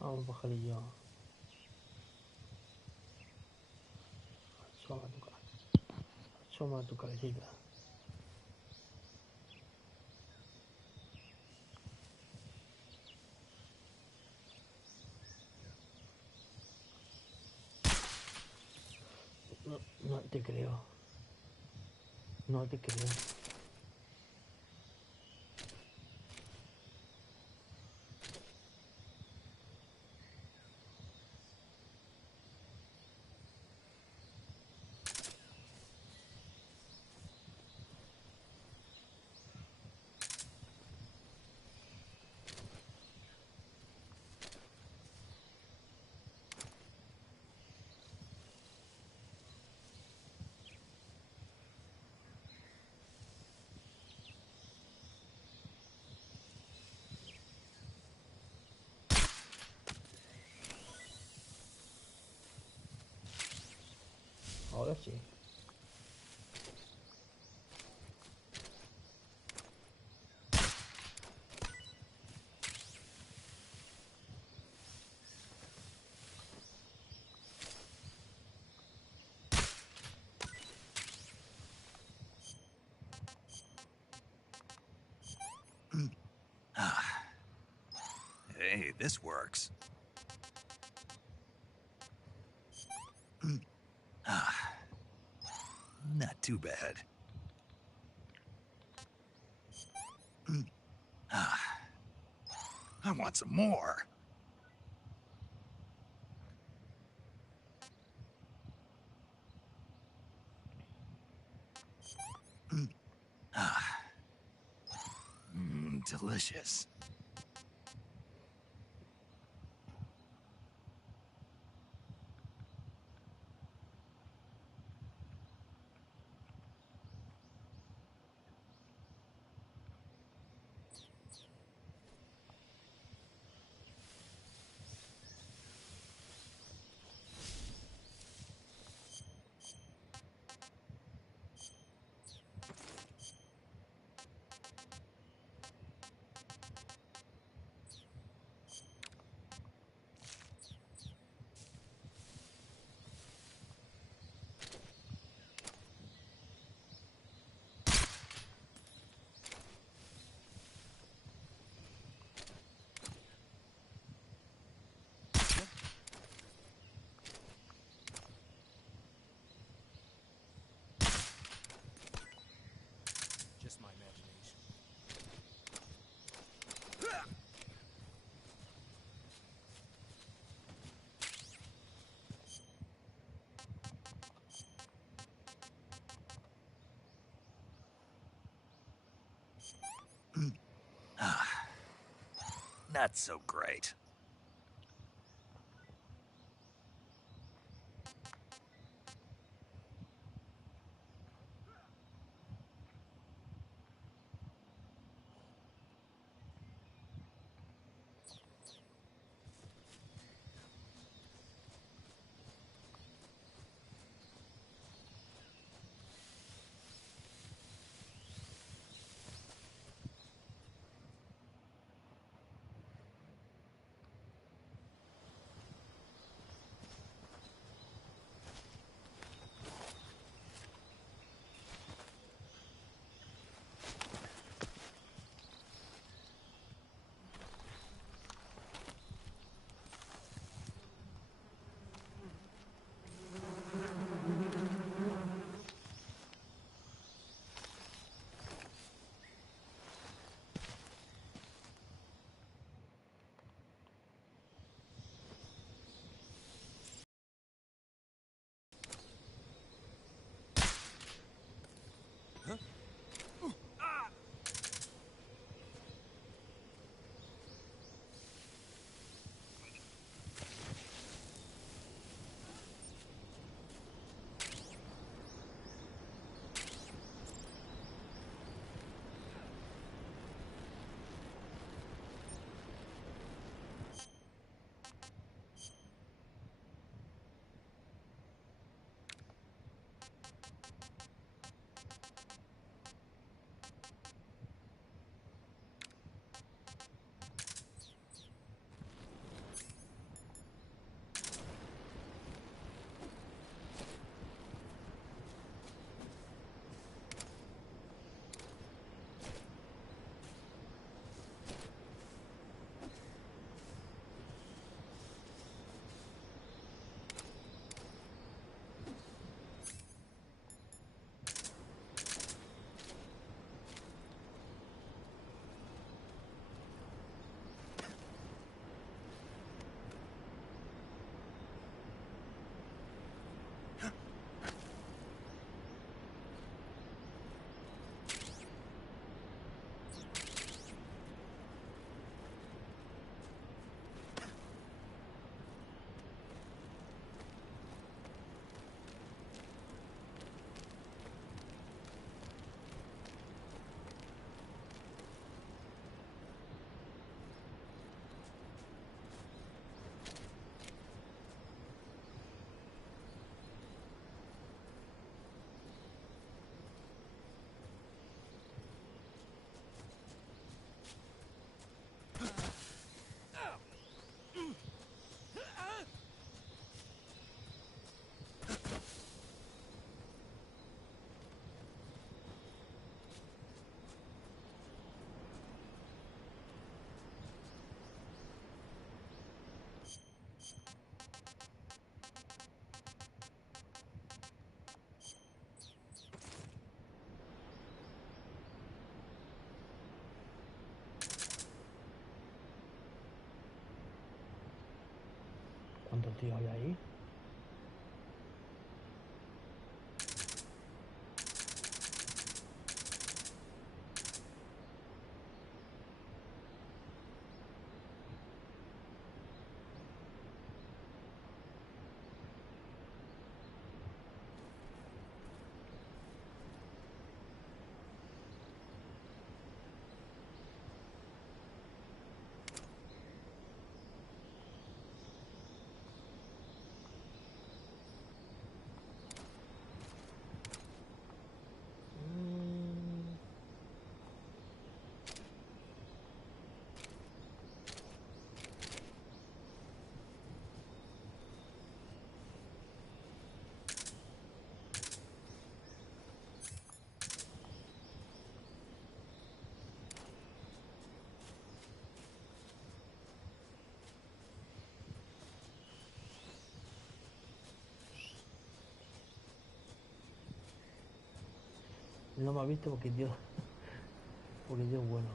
Vamos, pajarillo. Asoma tu cabecita. No, no te creo. No te creo. Ahora sí. Hey, this works. Not too bad. I want some more. Delicious. Just my imagination. Not so great. tío hay ahí? No me ha visto porque yo es bueno.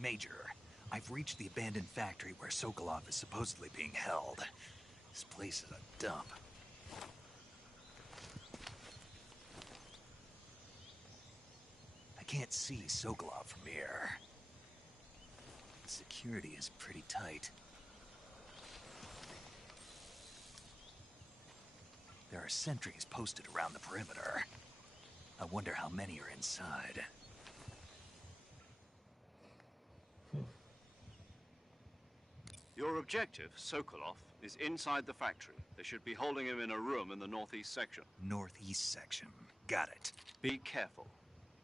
Major, I've reached the abandoned factory where Sokolov is supposedly being held. This place is a dump. I can't see Sokolov from here. Security is pretty tight. There are sentries posted around the perimeter. I wonder how many are inside. Your objective, Sokolov, is inside the factory. They should be holding him in a room in the northeast section. Northeast section. Got it. Be careful.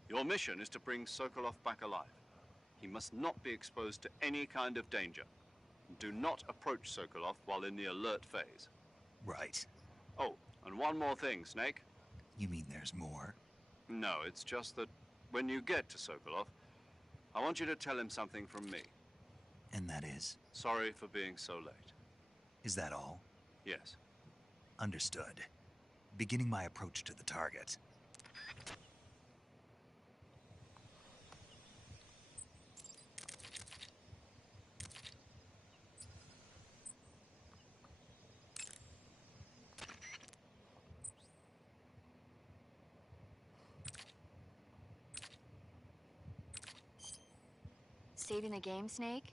Your mission is to bring Sokolov back alive. He must not be exposed to any kind of danger. Do not approach Sokolov while in the alert phase. Right. Oh, and one more thing, Snake. You mean there's more? No, it's just that when you get to Sokolov, I want you to tell him something from me. And that is? Sorry for being so late. Is that all? Yes. Understood. Beginning my approach to the target. Saving the game, Snake?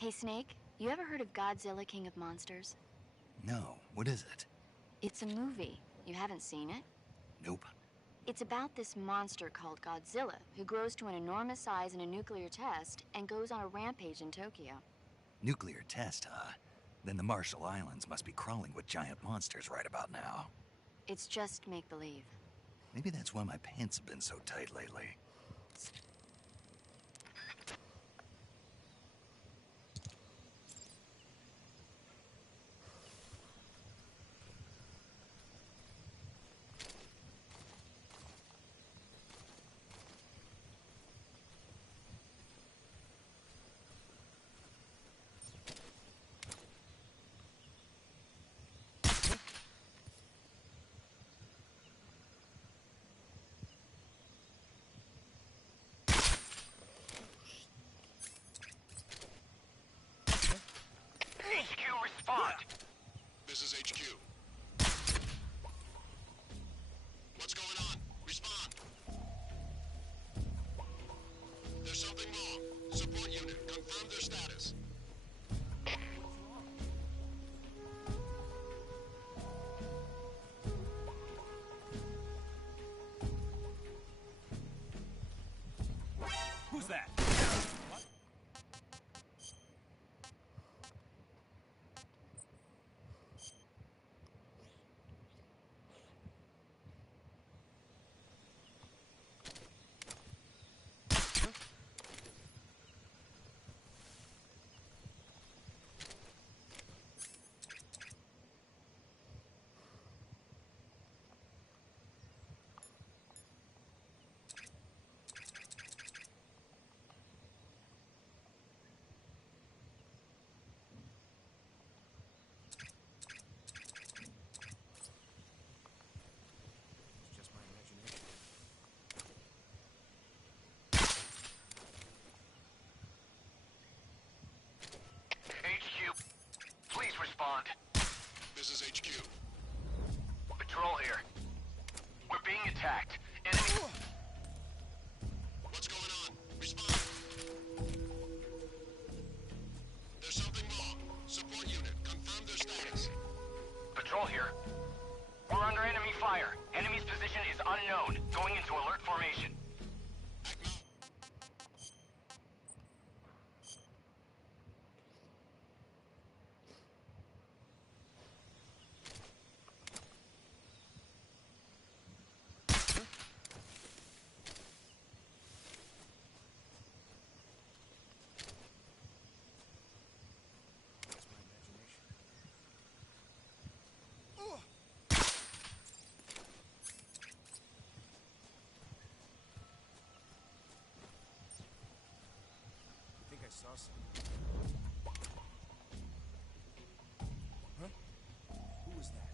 Hey, Snake, you ever heard of Godzilla, King of Monsters? No, what is it? It's a movie. You haven't seen it? Nope. It's about this monster called Godzilla, who grows to an enormous size in a nuclear test and goes on a rampage in Tokyo. Nuclear test, huh? Then the Marshall Islands must be crawling with giant monsters right about now. It's just make-believe. Maybe that's why my pants have been so tight lately. respond. This is HQ. Patrol here. We're being attacked. Enemy... What's going on? Respond. There's something wrong. Support unit, confirm their status. Patrol here. We're under enemy fire. Enemy's position is unknown. Going into alert formation. I saw some. Huh? Who was that?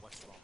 What's wrong?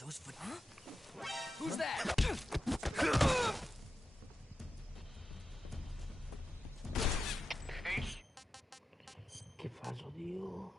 Those foot... Huh? Who's that? ¿Qué pasó, tío?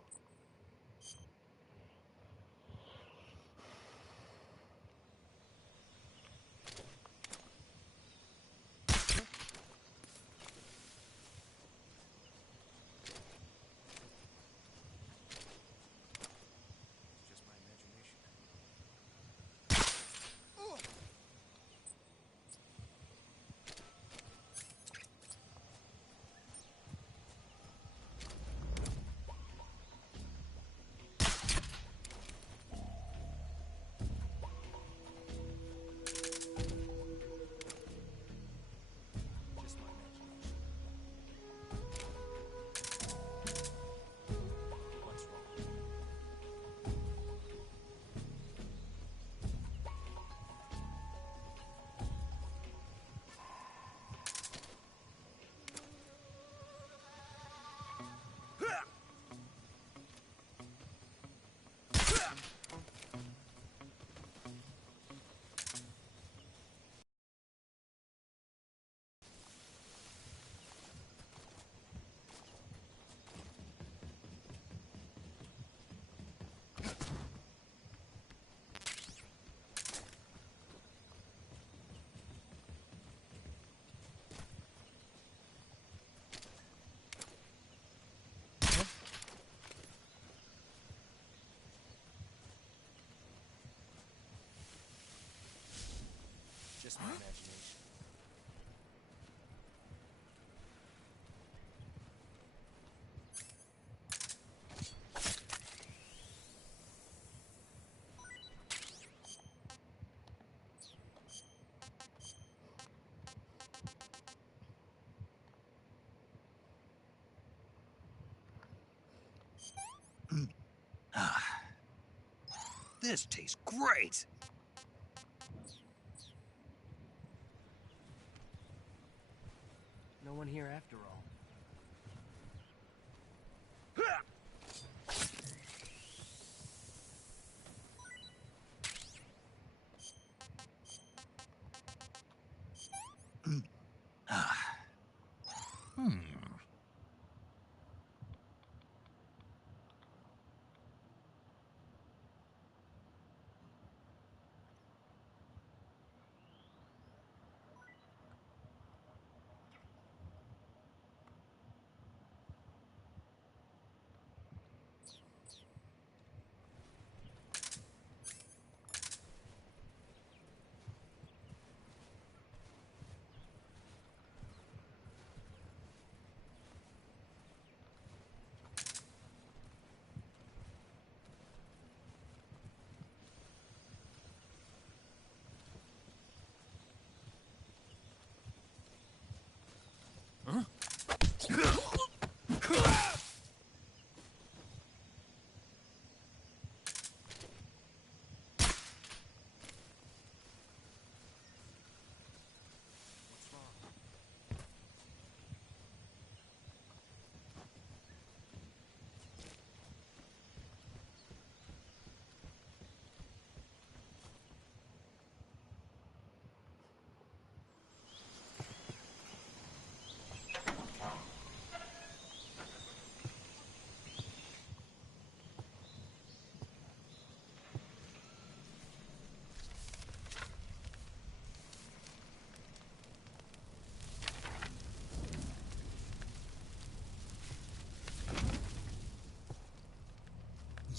Just my imagination. This tastes great! No one here after all.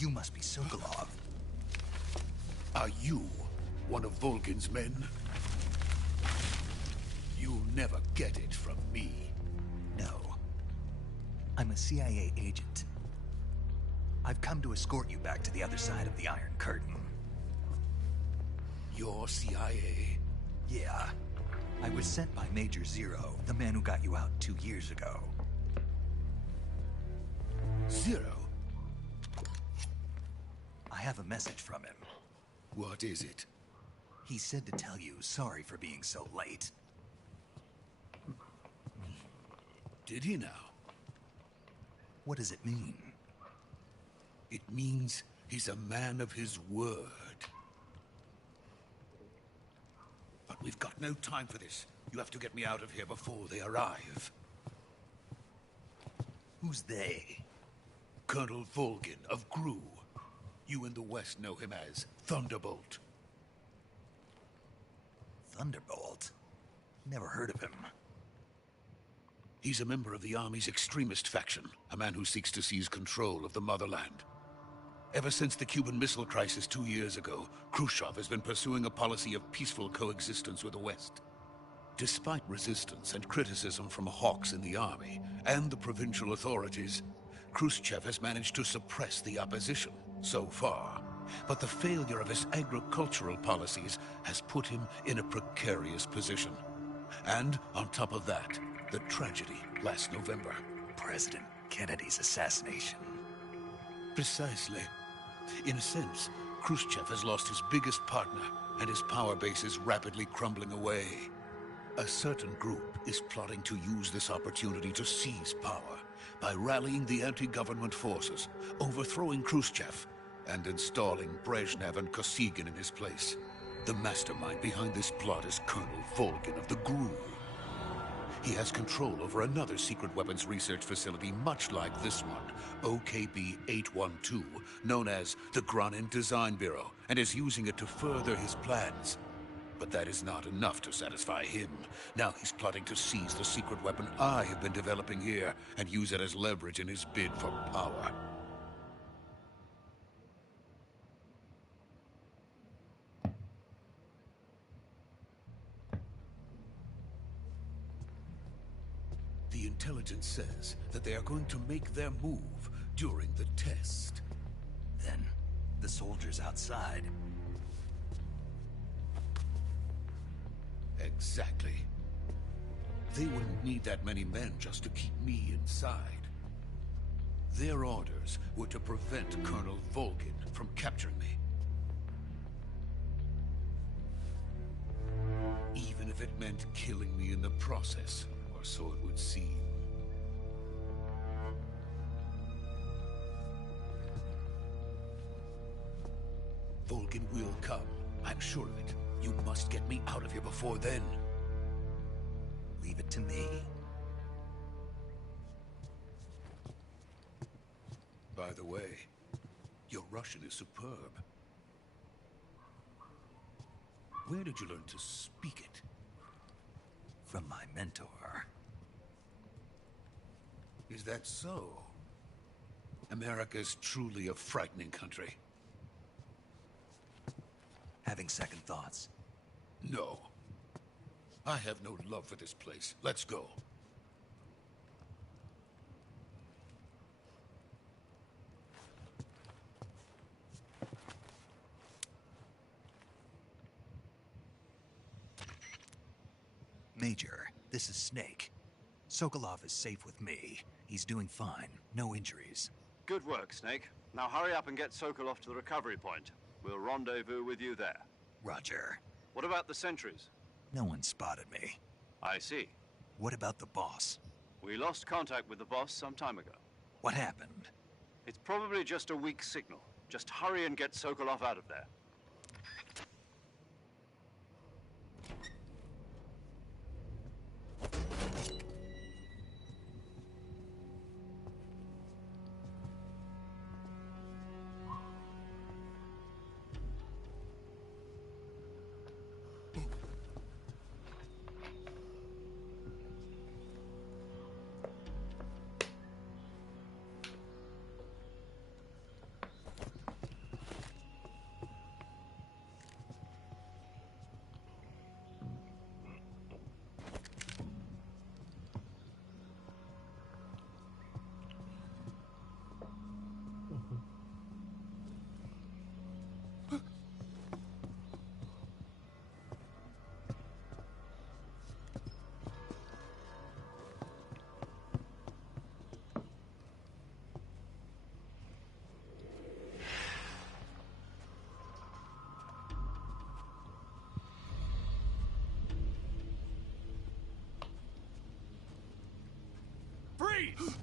You must be Sokolov. Are you one of Volgin's men? You'll never get it from me. No. I'm a CIA agent. I've come to escort you back to the other side of the Iron Curtain. You're CIA? Yeah. I was sent by Major Zero, the man who got you out 2 years ago. Zero? I have a message from him. What is it? He said to tell you sorry for being so late. Did he now? What does it mean? It means he's a man of his word. But we've got no time for this. You have to get me out of here before they arrive. Who's they? Colonel Volgin of Gru. You in the West know him as Thunderbolt. Thunderbolt? Never heard of him. He's a member of the Army's extremist faction, a man who seeks to seize control of the motherland. Ever since the Cuban Missile Crisis 2 years ago, Khrushchev has been pursuing a policy of peaceful coexistence with the West. Despite resistance and criticism from hawks in the Army and the provincial authorities, Khrushchev has managed to suppress the opposition so far. But the failure of his agricultural policies has put him in a precarious position. And on top of that, the tragedy last November. President Kennedy's assassination. Precisely. In a sense, Khrushchev has lost his biggest partner, and his power base is rapidly crumbling away. A certain group is plotting to use this opportunity to seize power by rallying the anti-government forces, overthrowing Khrushchev, and installing Brezhnev and Kosygin in his place. The mastermind behind this plot is Colonel Volgin of the GRU. He has control over another secret weapons research facility much like this one, OKB-812, known as the Granin Design Bureau, and is using it to further his plans. But that is not enough to satisfy him. Now he's plotting to seize the secret weapon I have been developing here and use it as leverage in his bid for power. The intelligence says that they are going to make their move during the test. Then, the soldiers outside. Exactly. They wouldn't need that many men just to keep me inside. Their orders were to prevent Colonel Volgin from capturing me. Even if it meant killing me in the process, or so it would seem. Volgin will come, I'm sure of it. You must get me out of here before then. Leave it to me. By the way, your Russian is superb. Where did you learn to speak it? From my mentor. Is that so? America is truly a frightening country. Having second thoughts? No. I have no love for this place. Let's go. Major, this is Snake. Sokolov is safe with me. He's doing fine. No injuries. Good work, Snake. Now hurry up and get Sokolov to the recovery point. We'll rendezvous with you there. Roger. What about the sentries? No one spotted me. I see. What about the boss? We lost contact with the boss some time ago. What happened? It's probably just a weak signal. Just hurry and get Sokolov out of there. Freeze!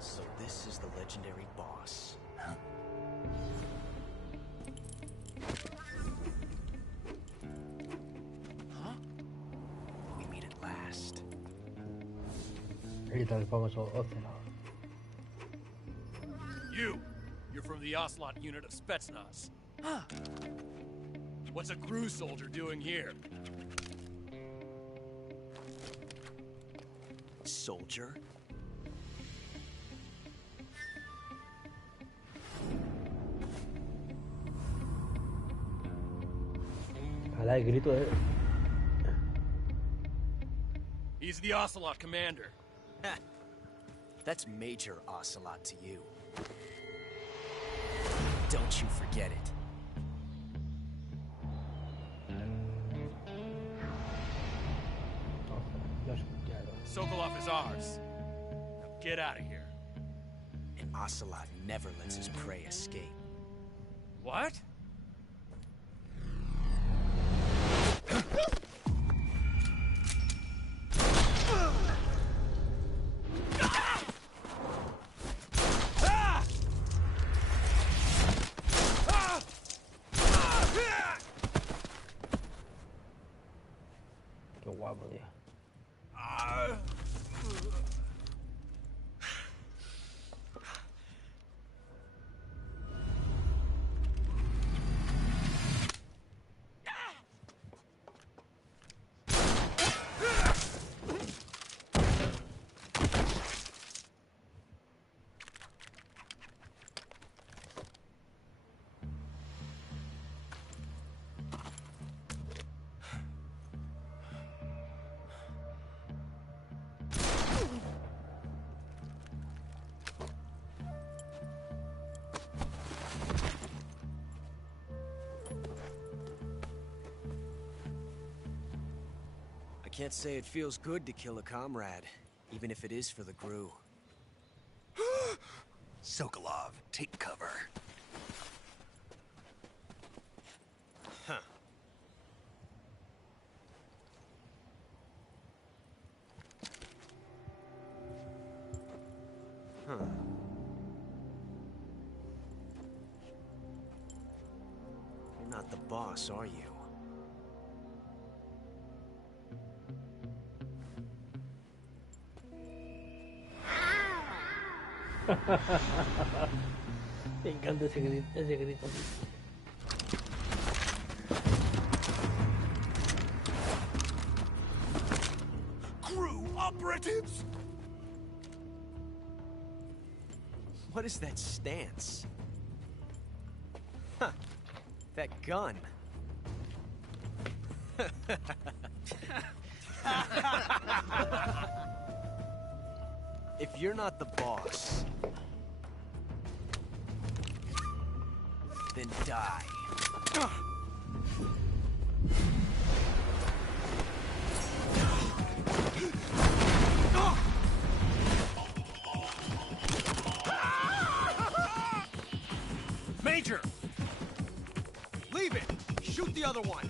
So this is the legendary boss. Huh? Huh? We meet at last. Ahí está el famoso Ocelot. You're from the Ocelot unit of Spetsnaz. Huh. What's a crew soldier doing here? Soldier? Ojalá el grito de... He's the Ocelot commander. That's Major Ocelot to you. Don't you forget it. Sokolov is ours. Now get out of here. And Ocelot never lets his prey escape. What? Qué guapo, tío. I can't say it feels good to kill a comrade, even if it is for the GRU. Sokolov, take cover. Huh. Huh. boss, are you? Me encanta ese grito. Crew operatives! What is that stance? Huh. That gun. If you're not the boss, then die. Major! Leave it! Shoot the other one!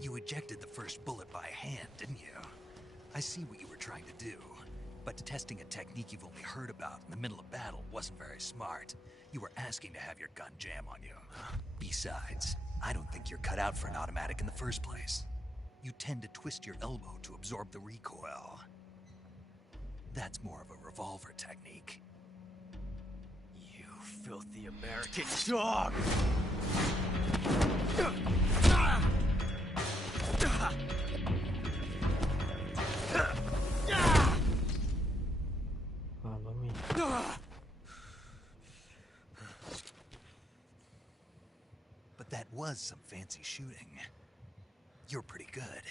You ejected the first bullet by hand, didn't you? I see what you were trying to do. But testing a technique you've only heard about in the middle of battle wasn't very smart. You were asking to have your gun jam on you. Besides, I don't think you're cut out for an automatic in the first place. You tend to twist your elbow to absorb the recoil. That's more of a revolver technique. You filthy American dog! Mamma mia. But that was some fancy shooting. You're pretty good.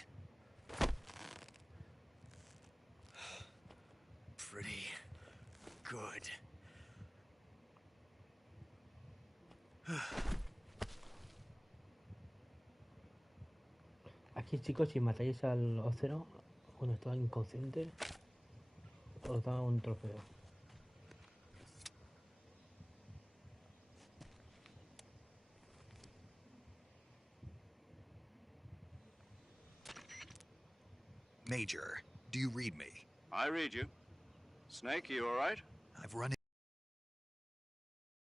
Pretty good. Aquí, chicos, si matáis al Ocero cuando estaba inconsciente, os da un trofeo. Major, do you read me? I read you. Snake, are you all right? I've run into...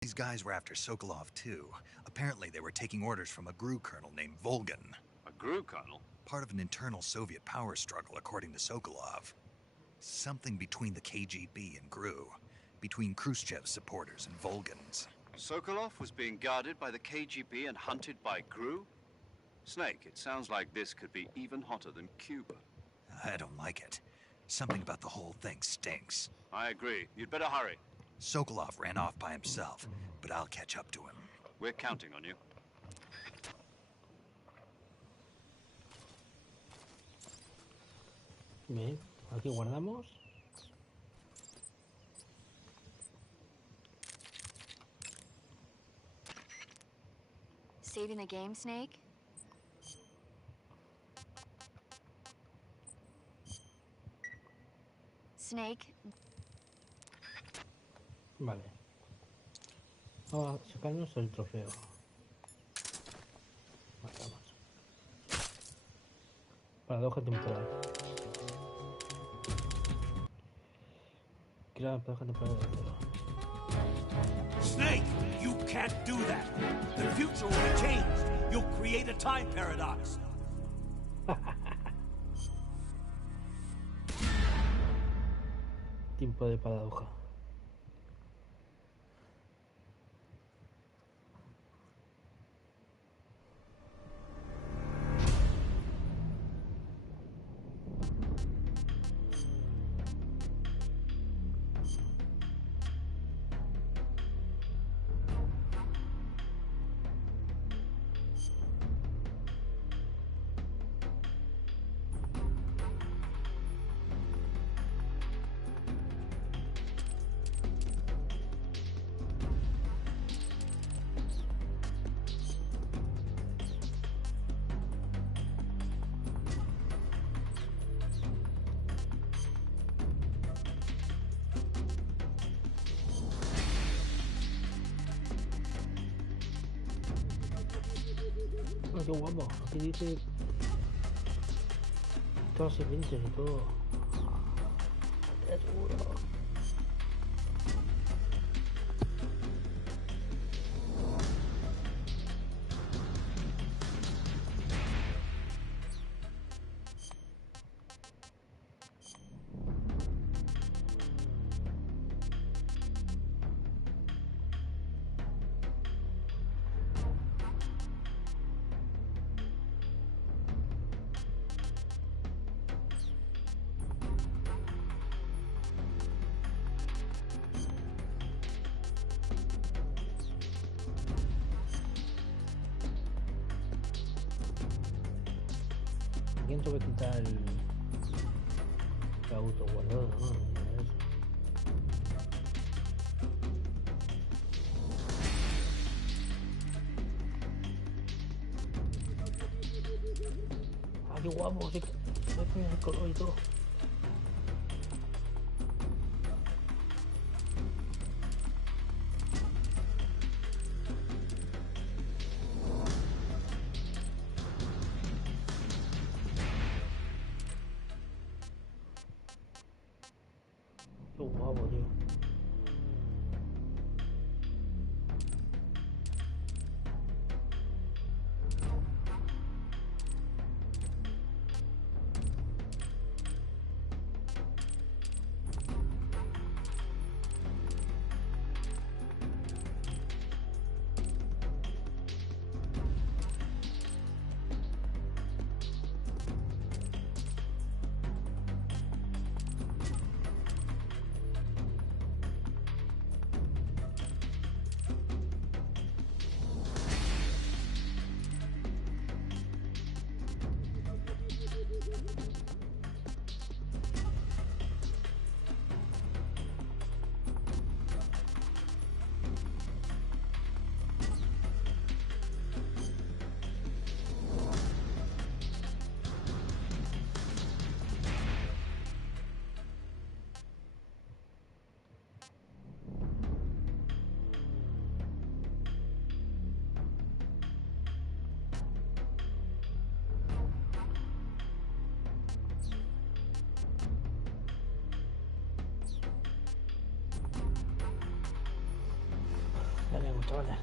These guys were after Sokolov, too. Apparently they were taking orders from a GRU colonel named Volgan. A GRU colonel? Part of an internal Soviet power struggle, according to Sokolov. Something between the KGB and GRU. Between Khrushchev's supporters and Volgan's. Sokolov was being guarded by the KGB and hunted by GRU? Snake, it sounds like this could be even hotter than Cuba. I don't like it. Something about the whole thing stinks. I agree. You'd better hurry. Sokolov ran off by himself, but I'll catch up to him. We're counting on you. Bien, aquí guardamos. Saving the game, Snake? Snake? Vale. Vamos a sacarnos el trofeo. Matamos. Paradoja temporal. Crea la paradoja temporal de cero. Snake, you can't do that. The future will be changed. You'll create a time paradox. Tiempo de paradoja. Qué guapo, aquí dice todas las secuencias y todo. Qué chulo. ¿Quién tuvo que quitar el auto guardado? ¿No? Mira eso. Ah, qué guapo, se ve el color y todo. Qué guapo, tío. Ya me gustó, vale.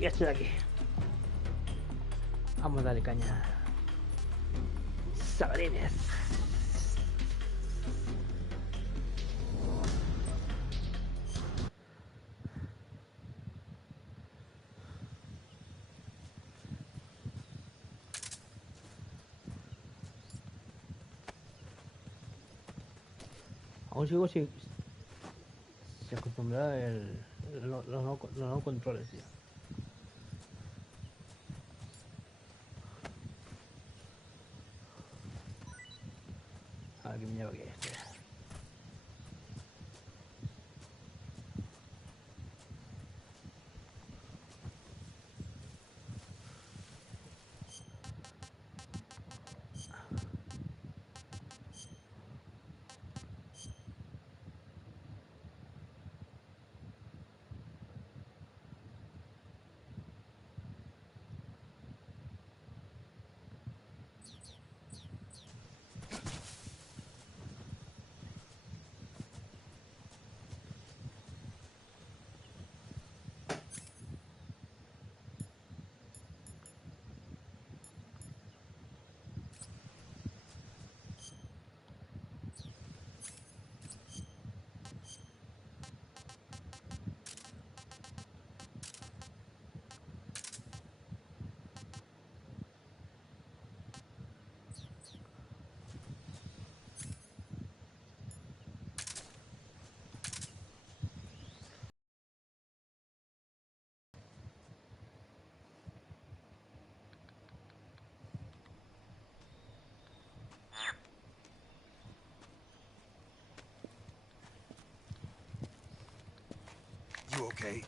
Ya estoy aquí. Vamos a darle caña. Sabarines. Aún sigo sin se acostumbra los no controles, tío. A ver qué me lleva aquí este. You okay?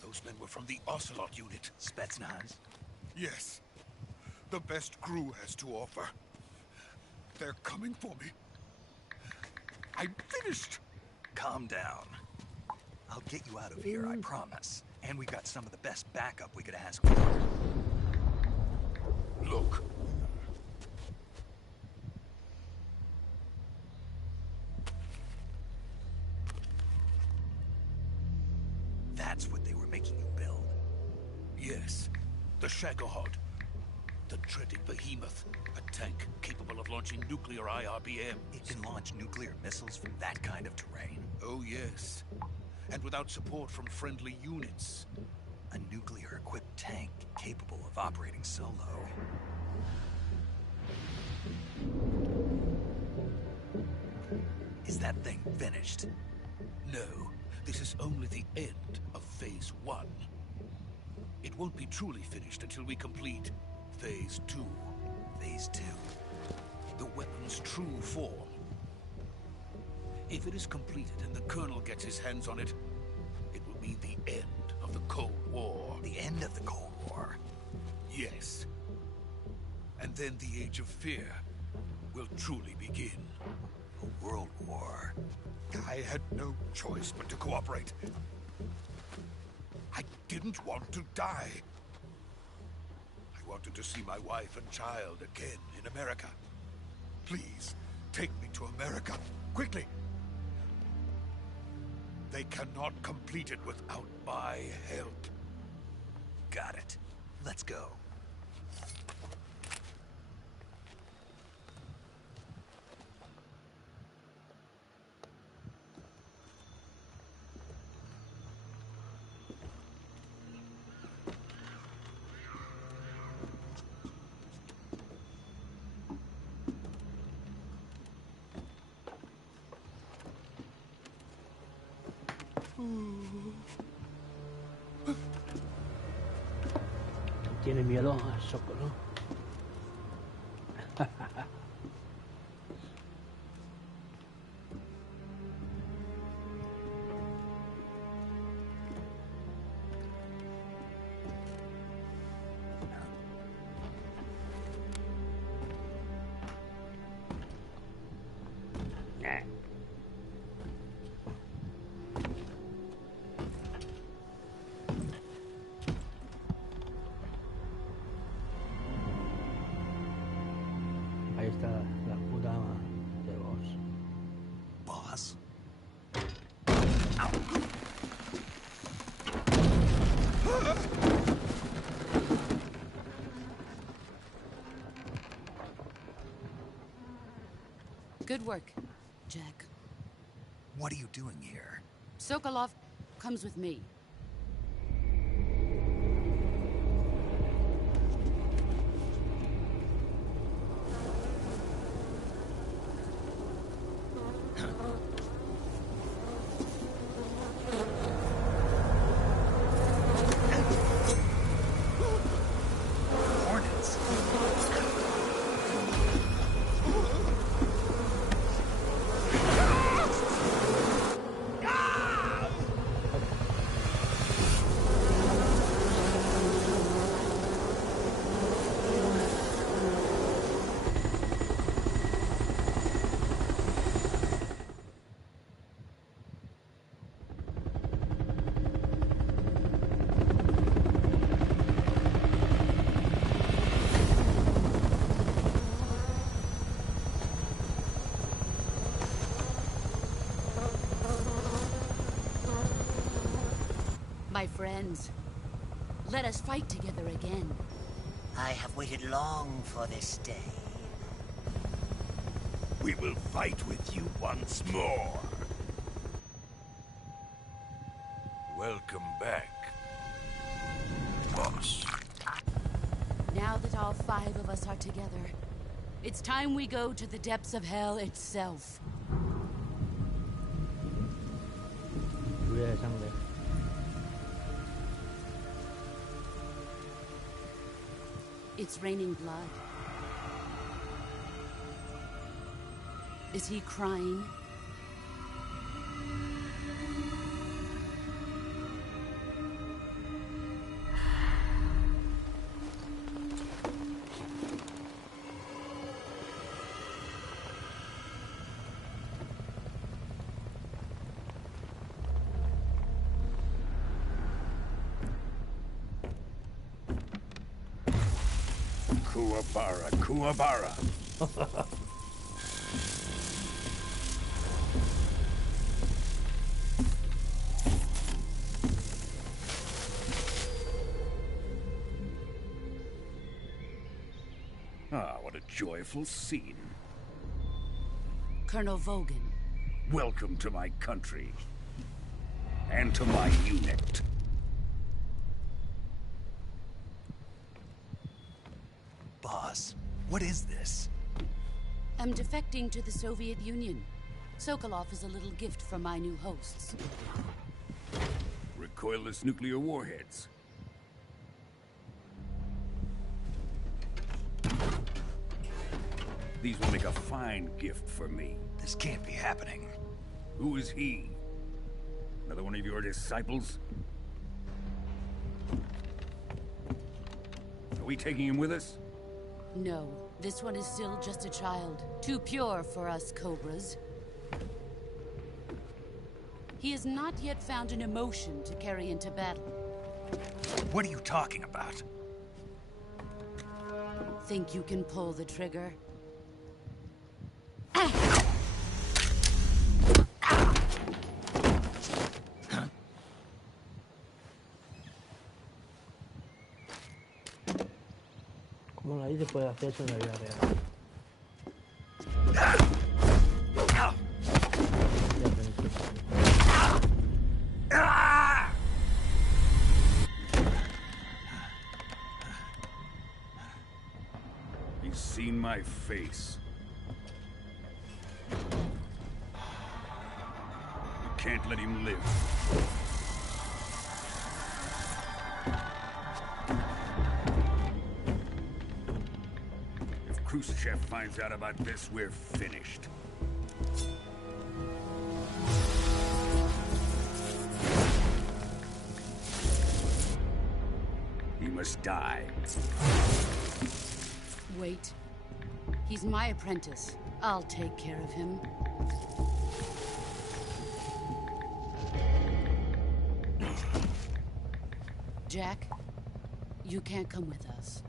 Those men were from the Ocelot unit. Spetsnaz? Yes. The best crew has to offer. They're coming for me. I'm finished. Calm down. I'll get you out of here, I promise. And we've got some of the best backup we could ask for. Look. That's what they were making you build? Yes. The Shagohod. The dreaded behemoth. A tank capable of launching nuclear IRBM. It can launch nuclear missiles from that kind of terrain? Oh, yes. And without support from friendly units. A nuclear-equipped tank capable of operating solo. Is that thing finished? No, this is only the end of Phase 1. It won't be truly finished until we complete Phase 2. Phase 2? The weapon's true form. If it is completed and the Colonel gets his hands on it, it will mean the end of the Cold War. The end of the Cold War? Yes. And then the Age of Fear will truly begin. A world war? I had no choice but to cooperate. I didn't want to die. I wanted to see my wife and child again in America. Please, take me to America, quickly. They cannot complete it without my help. Got it. Let's go. Tiene miedo al Zócalo. Ahí está la puta de vos. Boss? Good work, Jack. What are you doing here? Sokolov comes with me. Hornets? My friends, let us fight together again. I have waited long for this day. We will fight with you once more. Welcome back, boss. Now that all 5 of us are together, it's time we go to the depths of hell itself. Lluvia de sangre. It's raining blood. Is he crying? Kuwabara, Kuwabara. Ah, what a joyful scene. Colonel Vogan. Welcome to my country. And to my unit. Boss, what is this? I'm defecting to the Soviet Union. Sokolov is a little gift from my new hosts. Recoilless nuclear warheads. These will make a fine gift for me. This can't be happening. Who is he? Another one of your disciples? Are we taking him with us? No, this one is still just a child. Too pure for us Cobras. He has not yet found an emotion to carry into battle. What are you talking about? Think you can pull the trigger? Como ahí se puede hacer eso en la vida real. He's seen my face. You can't let him live. If Khrushchev finds out about this, we're finished. He must die. Wait. He's my apprentice. I'll take care of him. Jack, you can't come with us.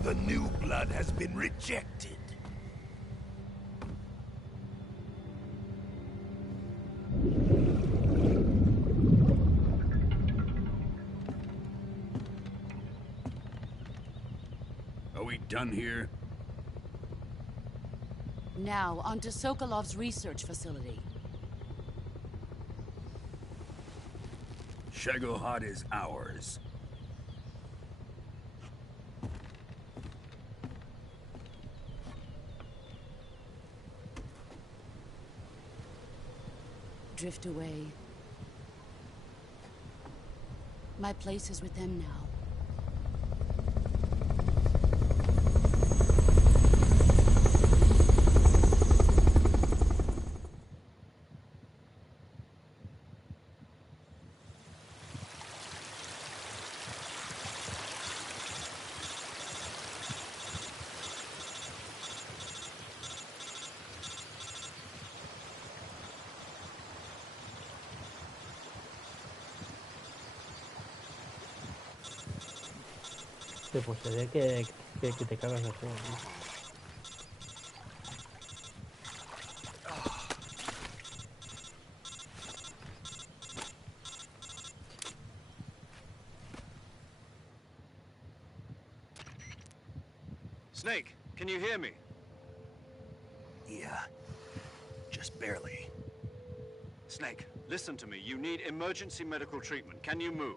The new blood has been rejected. Are we done here? Now, onto Sokolov's research facility. Shagohod is ours. Drift away. My place is with them now. Pues se ve que te cagas de juego, ¿no? Snake, can you hear me? Yeah, just barely. Snake, listen to me. You need emergency medical treatment. Can you move?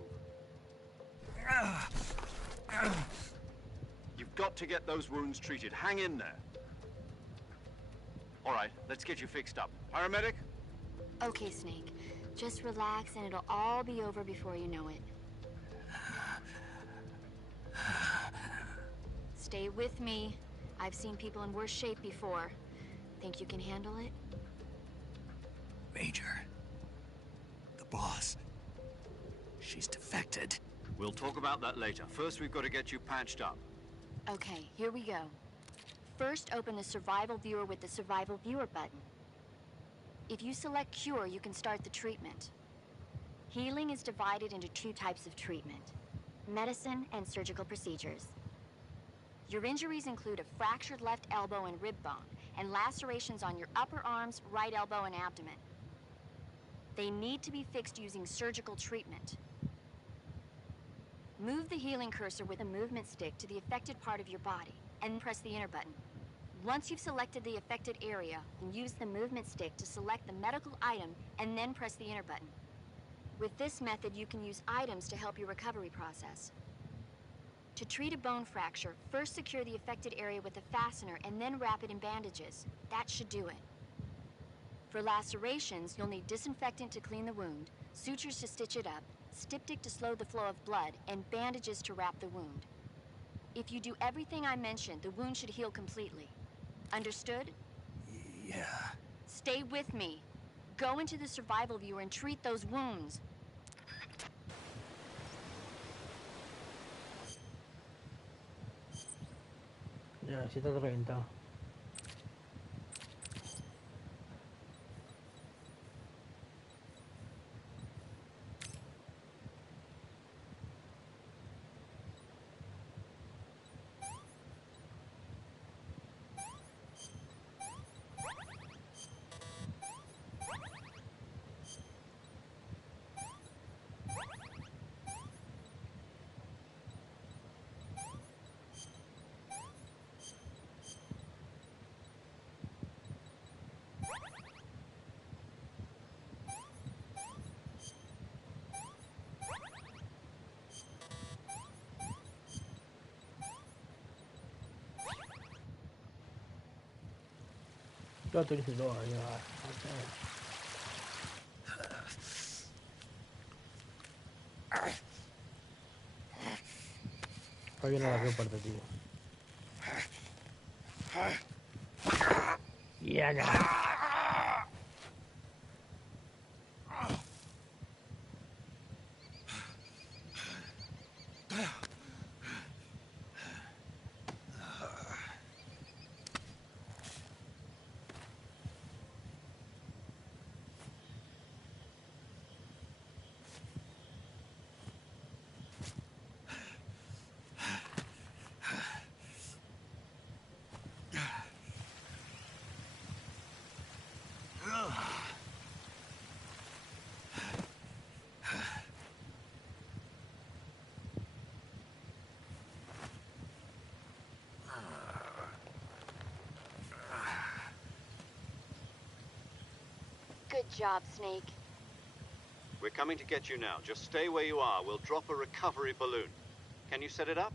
You've got to get those wounds treated. Hang in there. All right, let's get you fixed up. Paramedic? Okay, Snake. Just relax and it'll all be over before you know it. Stay with me. I've seen people in worse shape before. Think you can handle it? Major. The boss. She's defected. We'll talk about that later. First, we've got to get you patched up. Okay, here we go. First, open the survival viewer with the survival viewer button. If you select cure, you can start the treatment. Healing is divided into 2 types of treatment: medicine and surgical procedures. Your injuries include a fractured left elbow and rib bone, and lacerations on your upper arms, right elbow, and abdomen. They need to be fixed using surgical treatment. Move the healing cursor with a movement stick to the affected part of your body, and press the enter button. Once you've selected the affected area, use the movement stick to select the medical item, and then press the enter button. With this method, you can use items to help your recovery process. To treat a bone fracture, first secure the affected area with a fastener and then wrap it in bandages. That should do it. For lacerations, you'll need disinfectant to clean the wound, sutures to stitch it up, styptic to slow the flow of blood, and bandages to wrap the wound. If you do everything I mentioned, the wound should heal completely. Understood? Yeah. Stay with me. Go into the survival viewer and treat those wounds. Ya, si está reventado. Yo te hice todo, ya. Está bien la peor parte, tío. Ya, ya. Good job, Snake. We're coming to get you now. Just stay where you are. We'll drop a recovery balloon. Can you set it up?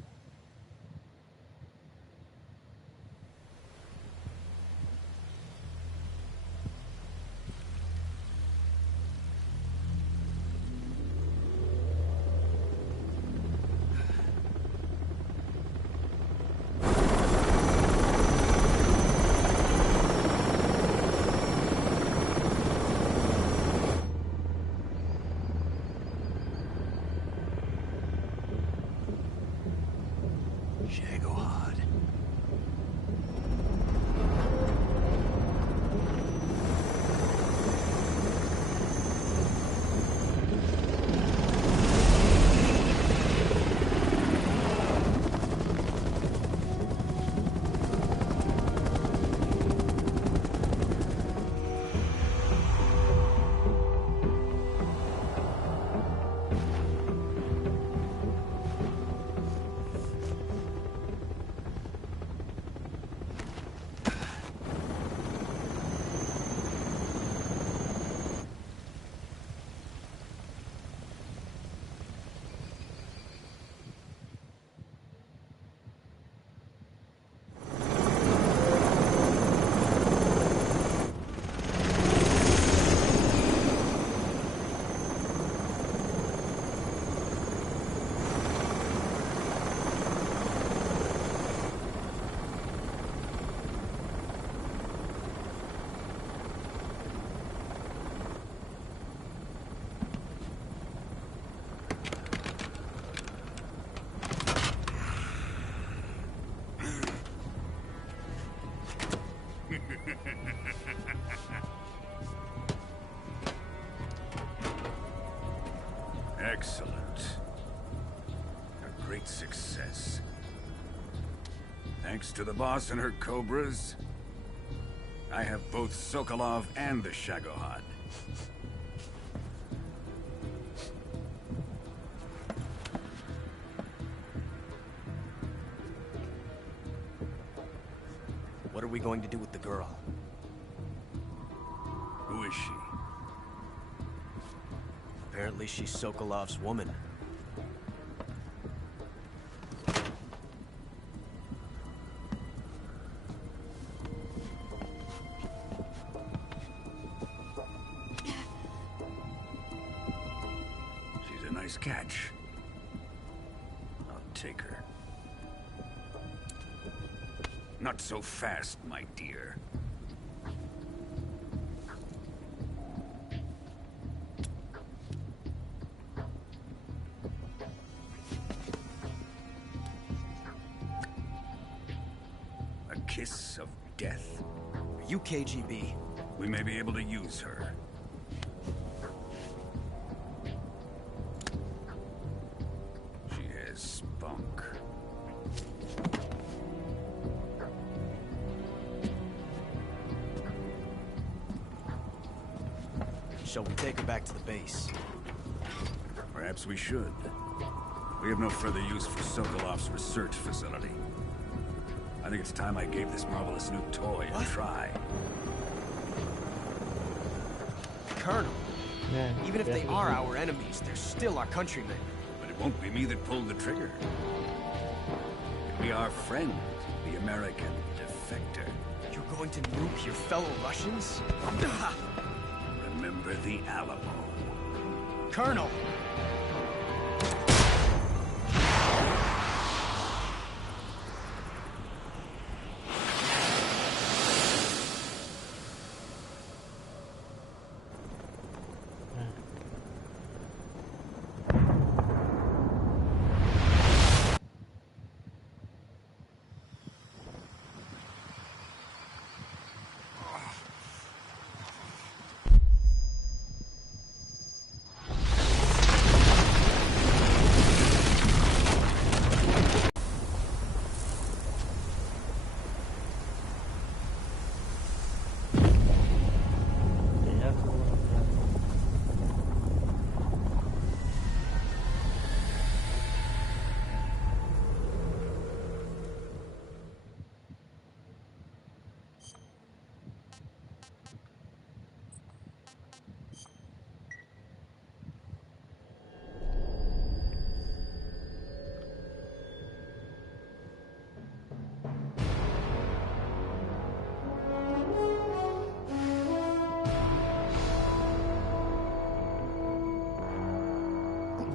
Excellent. A great success. Thanks to the boss and her cobras, I have both Sokolov and the Shagohod. What are we going to do with the girl? Who is she? Apparently she's Sokolov's woman. She's a nice catch. I'll take her. Not so fast, my dear. A kiss of death? Are you KGB? We may be able to use her. She has spunk. Shall we take her back to the base? Perhaps we should. We have no further use for Sokolov's research facility. I think it's time I gave this marvelous new toy a try. Colonel, even if they are our enemies, they're still our countrymen. But it won't be me that pulled the trigger. It'll be our friend, the American defector. You're going to nuke your fellow Russians? Remember the Alamo. Colonel!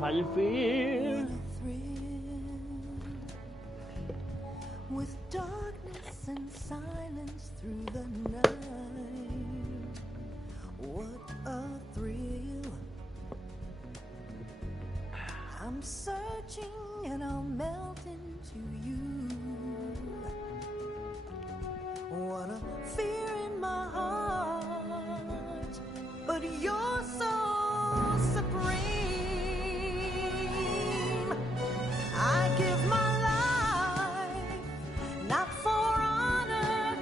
Battlefield. With darkness and silence through the night, what a thrill. I'm searching and I'll melt into you. What a fear in my heart, but you're so supreme. I give my life, not for honor,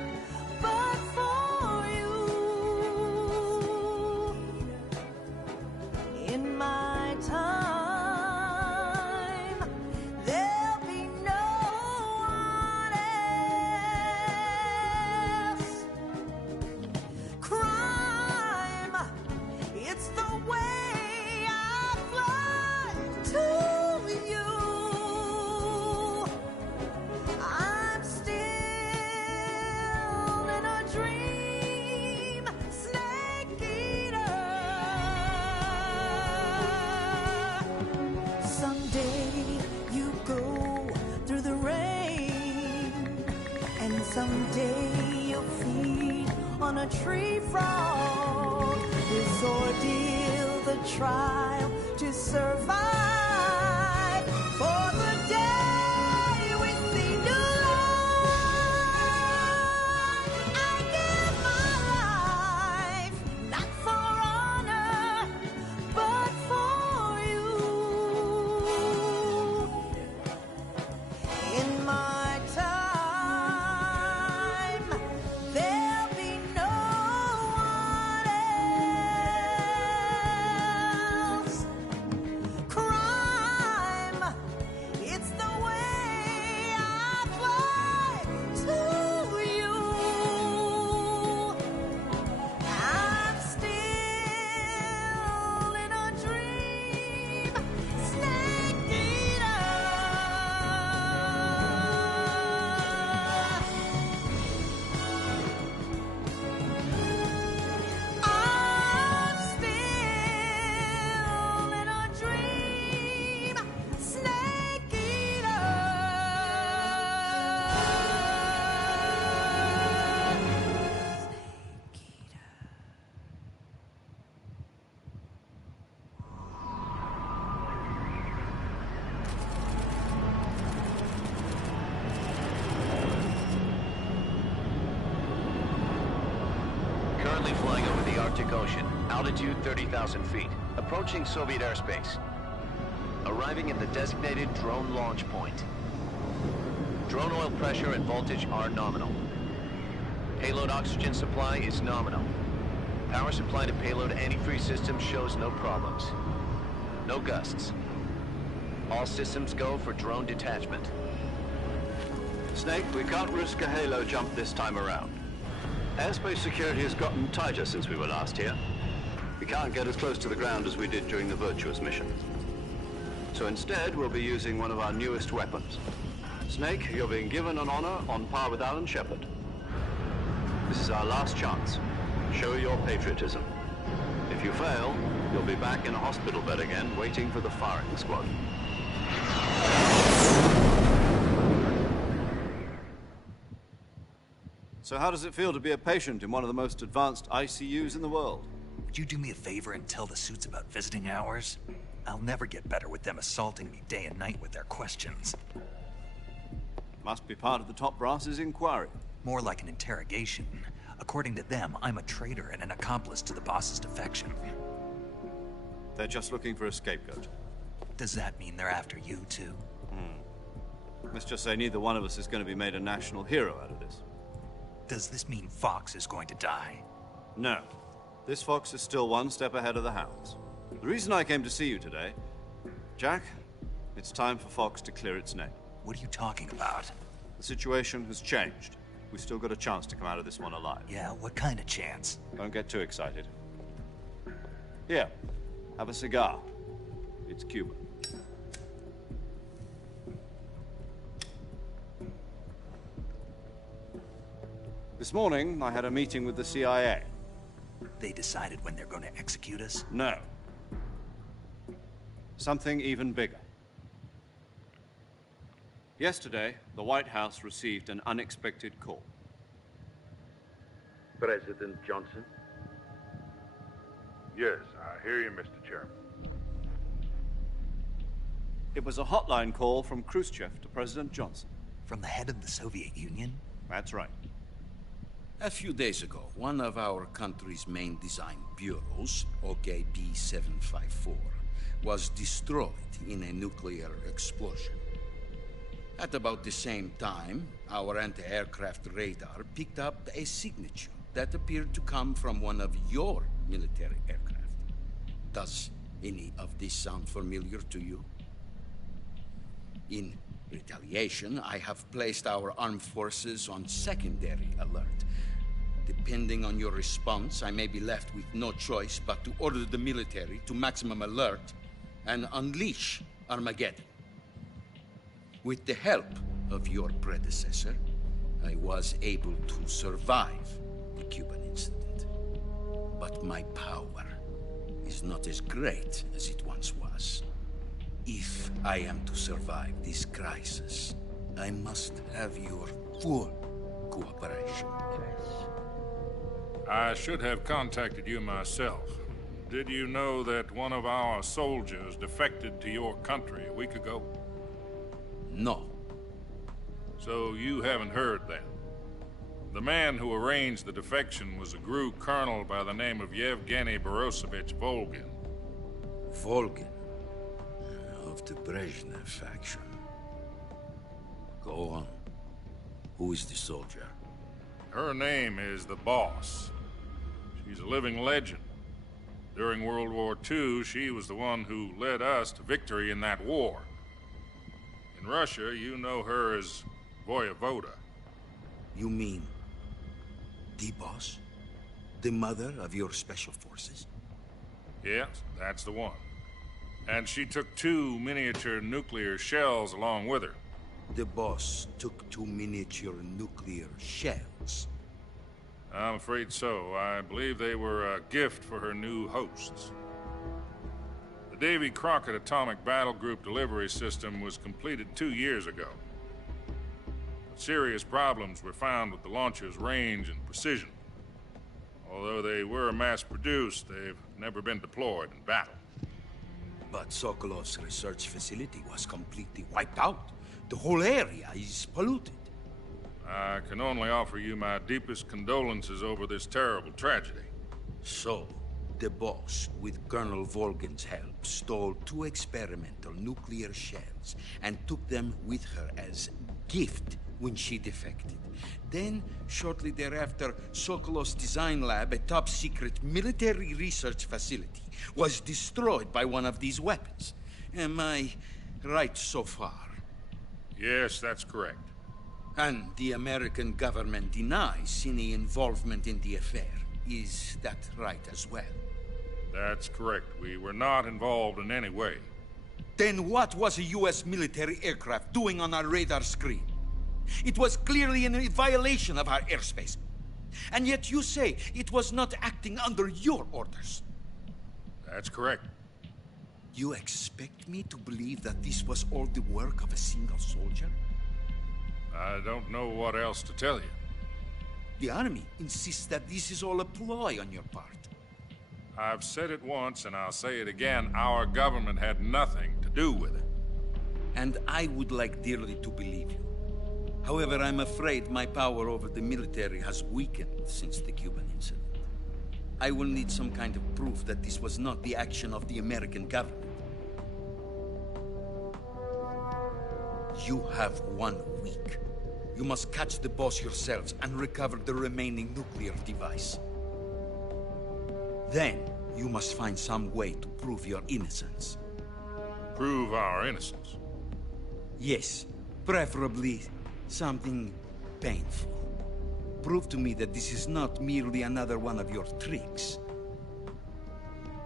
but for you. In my time, there'll be no one else. Crime, it's the way I fly to you. I'm still in a dream, snake eater. Someday you go through the rain, and someday you'll feed on a tree frog. This ordeal, the trial to survive, for the day we see new life. I give my life, not for honor, but for you. Arctic Ocean. Altitude 30,000 feet. Approaching Soviet airspace. Arriving at the designated drone launch point. Drone oil pressure and voltage are nominal. Payload oxygen supply is nominal. Power supply to payload antifreeze system shows no problems. No gusts. All systems go for drone detachment. Snake, we can't risk a halo jump this time around. Airspace security has gotten tighter since we were last here. We can't get as close to the ground as we did during the Virtuous mission. So instead, we'll be using one of our newest weapons. Snake, you're being given an honor on par with Alan Shepard. This is our last chance. Show your patriotism. If you fail, you'll be back in a hospital bed again, waiting for the firing squad. So how does it feel to be a patient in one of the most advanced ICUs in the world? Would you do me a favor and tell the suits about visiting hours? I'll never get better with them assaulting me day and night with their questions. Must be part of the top brass's inquiry. More like an interrogation. According to them, I'm a traitor and an accomplice to the boss's defection. They're just looking for a scapegoat. Does that mean they're after you, too? Let's just say neither one of us is going to be made a national hero out of this. Does this mean Fox is going to die? No. This fox is still one step ahead of the hounds. The reason I came to see you today... Jack, it's time for Fox to clear its name. What are you talking about? The situation has changed. We've still got a chance to come out of this one alive. Yeah, what kind of chance? Don't get too excited. Here, have a cigar. It's Cuban. This morning, I had a meeting with the CIA. They decided when they're going to execute us? No. Something even bigger. Yesterday, the White House received an unexpected call. President Johnson? Yes, I hear you, Mr. Chairman. It was a hotline call from Khrushchev to President Johnson. From the head of the Soviet Union? That's right. A few days ago, one of our country's main design bureaus, OKB 754, was destroyed in a nuclear explosion. At about the same time, our anti-aircraft radar picked up a signature that appeared to come from one of your military aircraft. Does any of this sound familiar to you? In retaliation, I have placed our armed forces on secondary alert. Depending on your response, I may be left with no choice but to order the military to maximum alert and unleash Armageddon. With the help of your predecessor, I was able to survive the Cuban incident. But my power is not as great as it once was. If I am to survive this crisis, I must have your full cooperation. I should have contacted you myself. Did you know that one of our soldiers defected to your country a week ago? No. So you haven't heard then? The man who arranged the defection was a GRU colonel by the name of Yevgeny Borosovich Volgin. Volgin? Of the Brezhnev faction. Go on. Who is the soldier? Her name is the Boss. She's a living legend. During World War II, she was the one who led us to victory in that war. In Russia, you know her as Voyevoda. You mean the Boss? The mother of your special forces? Yes, that's the one. And she took 2 miniature nuclear shells along with her. The Boss took 2 miniature nuclear shells? I'm afraid so. I believe they were a gift for her new hosts. The Davy Crockett Atomic Battle Group delivery system was completed 2 years ago. But serious problems were found with the launcher's range and precision. Although they were mass-produced, they've never been deployed in battle. But Sokolov's research facility was completely wiped out. The whole area is polluted. I can only offer you my deepest condolences over this terrible tragedy. So, the boss, with Colonel Volgin's help, stole 2 experimental nuclear shells and took them with her as gift when she defected. Then, shortly thereafter, Sokolov's design lab, a top-secret military research facility, was destroyed by one of these weapons. Am I right so far? Yes, that's correct. And the American government denies any involvement in the affair. Is that right as well? That's correct. We were not involved in any way. Then what was a U.S. military aircraft doing on our radar screen? It was clearly in violation of our airspace. And yet you say it was not acting under your orders. That's correct. You expect me to believe that this was all the work of a single soldier? I don't know what else to tell you. The army insists that this is all a ploy on your part. I've said it once, and I'll say it again. Our government had nothing to do with it. And I would like dearly to believe you. However, I'm afraid my power over the military has weakened since the Cuban incident. I will need some kind of proof that this was not the action of the American government. You have 1 week. You must catch the boss yourselves and recover the remaining nuclear device. Then, you must find some way to prove your innocence. Prove our innocence? Yes, preferably something painful. Prove to me that this is not merely another one of your tricks.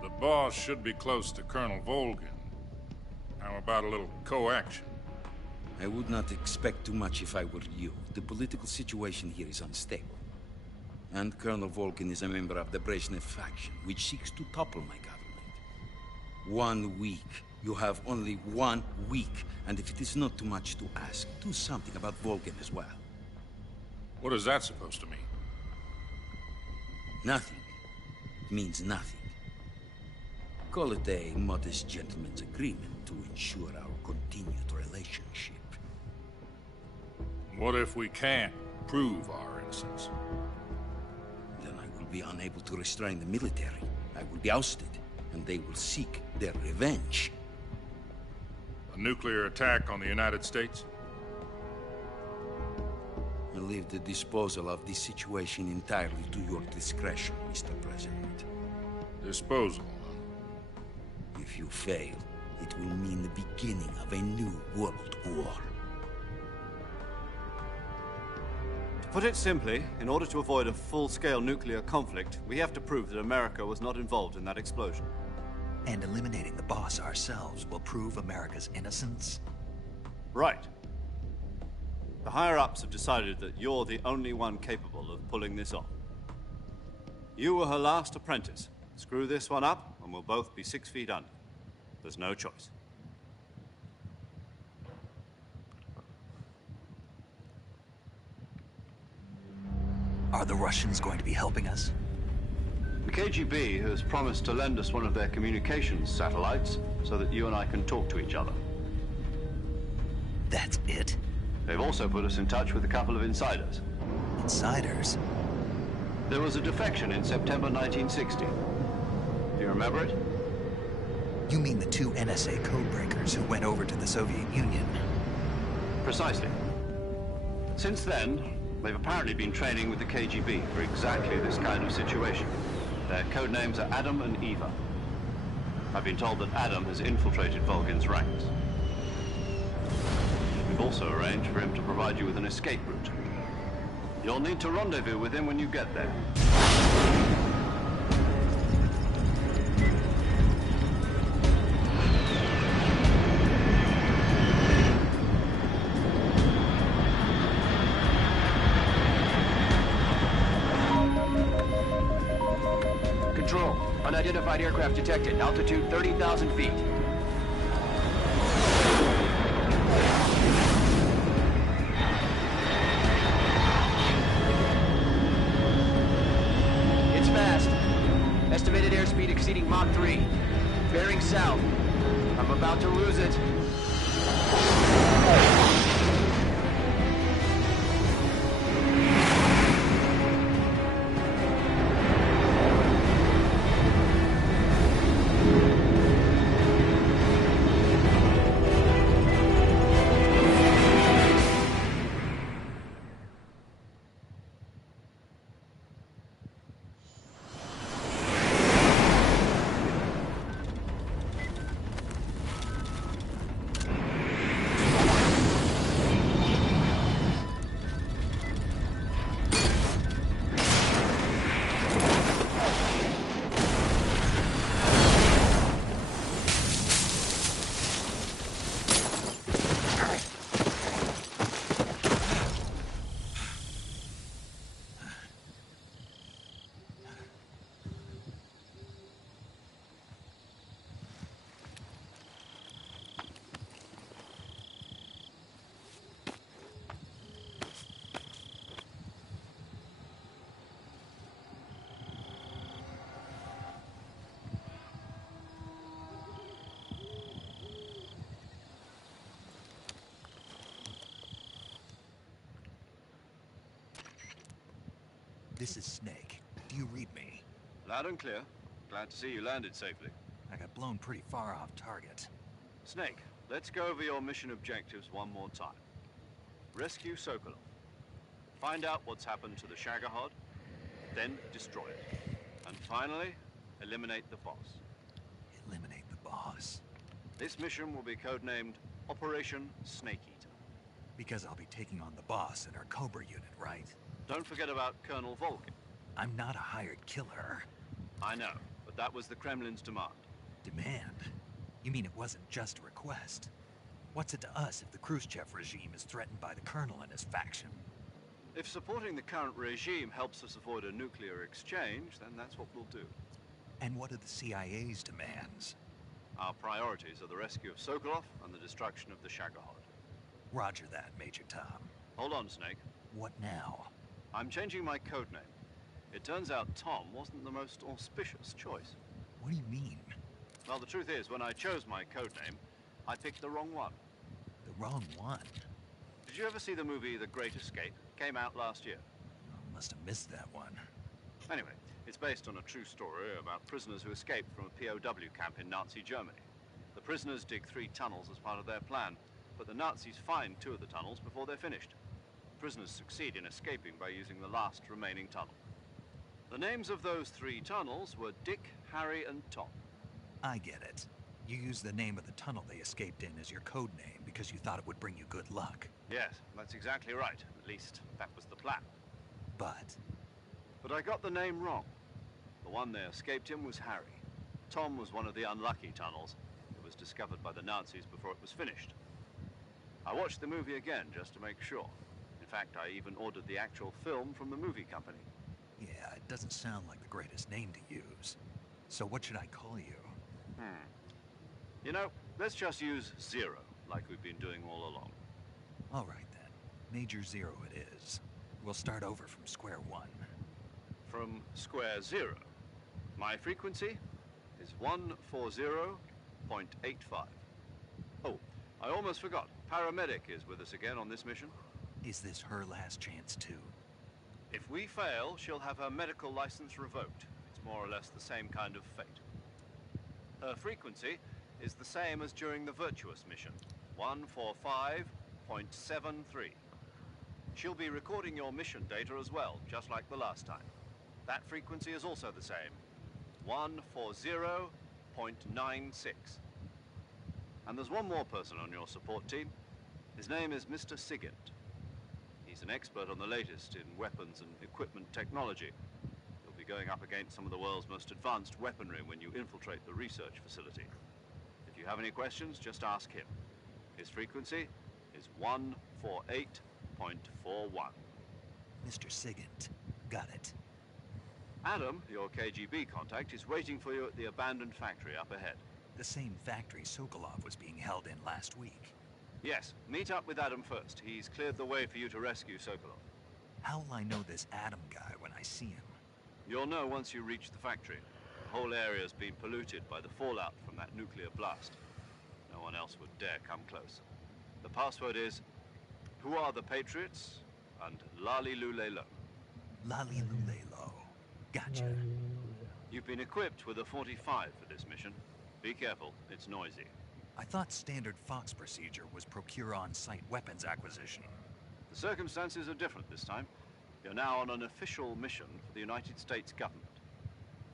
The boss should be close to Colonel Volgin. How about a little coaction? I would not expect too much if I were you. The political situation here is unstable. And Colonel Volgin is a member of the Brezhnev faction, which seeks to topple my government. 1 week. You have only 1 week. And if it is not too much to ask, do something about Volgin as well. What is that supposed to mean? Nothing. It means nothing. Call it a modest gentleman's agreement to ensure our continued relationship. What if we can't prove our innocence? Then I will be unable to restrain the military. I will be ousted, and they will seek their revenge. A nuclear attack on the United States? I leave the disposal of this situation entirely to your discretion, Mr. President. Disposal? If you fail, it will mean the beginning of a new world war. To put it simply, in order to avoid a full-scale nuclear conflict, we have to prove that America was not involved in that explosion. And eliminating the boss ourselves will prove America's innocence? Right. The higher-ups have decided that you're the only one capable of pulling this off. You were her last apprentice. Screw this one up, and we'll both be 6 feet under. There's no choice. Are the Russians going to be helping us? The KGB has promised to lend us one of their communications satellites so that you and I can talk to each other. That's it? They've also put us in touch with a couple of insiders. Insiders? There was a defection in September 1960. Do you remember it? You mean the 2 NSA codebreakers who went over to the Soviet Union? Precisely. Since then, they've apparently been training with the KGB for exactly this kind of situation. Their codenames are Adam and Eva. I've been told that Adam has infiltrated Volgin's ranks. We've also arranged for him to provide you with an escape route. You'll need to rendezvous with him when you get there. Control. Unidentified aircraft detected. Altitude 30,000 feet. It's fast. Estimated airspeed exceeding Mach 3. Bearing south. I'm about to lose it. This is Snake. Do you read me? Loud and clear. Glad to see you landed safely. I got blown pretty far off target. Snake, let's go over your mission objectives one more time. Rescue Sokolov. Find out what's happened to the Shagohod, then destroy it. And finally, eliminate the boss. Eliminate the boss? This mission will be codenamed Operation Snake Eater. Because I'll be taking on the boss in our Cobra unit, right? Don't forget about Colonel Volgin. I'm not a hired killer. I know, but that was the Kremlin's demand. Demand? You mean it wasn't just a request? What's it to us if the Khrushchev regime is threatened by the Colonel and his faction? If supporting the current regime helps us avoid a nuclear exchange, then that's what we'll do. And what are the CIA's demands? Our priorities are the rescue of Sokolov and the destruction of the Shagohod. Roger that, Major Tom. Hold on, Snake. What now? I'm changing my codename. It turns out Tom wasn't the most auspicious choice. What do you mean? Well, the truth is, when I chose my codename, I picked the wrong one. The wrong one? Did you ever see the movie The Great Escape? Came out last year. I must have missed that one. Anyway, it's based on a true story about prisoners who escaped from a POW camp in Nazi Germany. The prisoners dig 3 tunnels as part of their plan, but the Nazis find 2 of the tunnels before they're finished. Prisoners succeed in escaping by using the last remaining tunnel. The names of those 3 tunnels were Dick, Harry, and Tom. I get it. You used the name of the tunnel they escaped in as your code name because you thought it would bring you good luck. Yes, that's exactly right. At least, that was the plan. But I got the name wrong. The one they escaped in was Harry. Tom was one of the unlucky tunnels. It was discovered by the Nazis before it was finished. I watched the movie again just to make sure. In fact, I even ordered the actual film from the movie company. yeah, it doesn't sound like the greatest name to use. So what should I call you? You know, let's just use Zero, like we've been doing all along. All right then. Major Zero it is. We'll start over from square one. From square zero. My frequency is 140.85. Oh, I almost forgot. Paramedic is with us again on this mission. Is this her last chance too? If we fail, she'll have her medical license revoked. It's more or less the same kind of fate. Her frequency is the same as during the Virtuous mission, 145.73. She'll be recording your mission data as well, just like the last time. That frequency is also the same, 140.96. And there's one more person on your support team. His name is Mr. Sigint. He's an expert on the latest in weapons and equipment technology. You'll be going up against some of the world's most advanced weaponry when you infiltrate the research facility. If you have any questions, just ask him. His frequency is 148.41. Mr. Sigint. Got it. Adam, your KGB contact, is waiting for you at the abandoned factory up ahead. The same factory Sokolov was being held in last week. Yes, meet up with Adam first. He's cleared the way for you to rescue Sokolov. How will I know this Adam guy when I see him? You'll know once you reach the factory. The whole area's been polluted by the fallout from that nuclear blast. No one else would dare come close. The password is, "Who are the Patriots?" and Lali Lulelo. Lali Lulelo. Gotcha. You've been equipped with a 45 for this mission. Be careful, it's noisy. I thought standard Fox procedure was procure on-site weapons acquisition. The circumstances are different this time. You're now on an official mission for the United States government.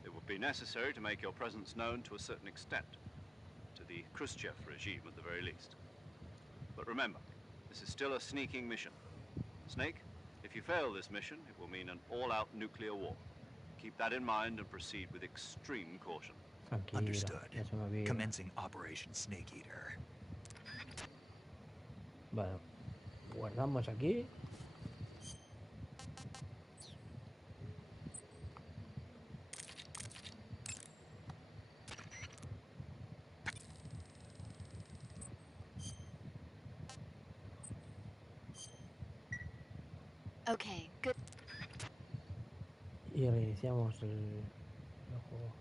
It would be necessary to make your presence known to a certain extent. To the Khrushchev regime at the very least. But remember, this is still a sneaking mission. Snake, if you fail this mission, it will mean an all-out nuclear war. Keep that in mind and proceed with extreme caution. Tranquilo, Understood. ya se me olvida. Commencing Operation Snake Eater. Bueno, guardamos aquí. Okay, good. Y reiniciamos el juego.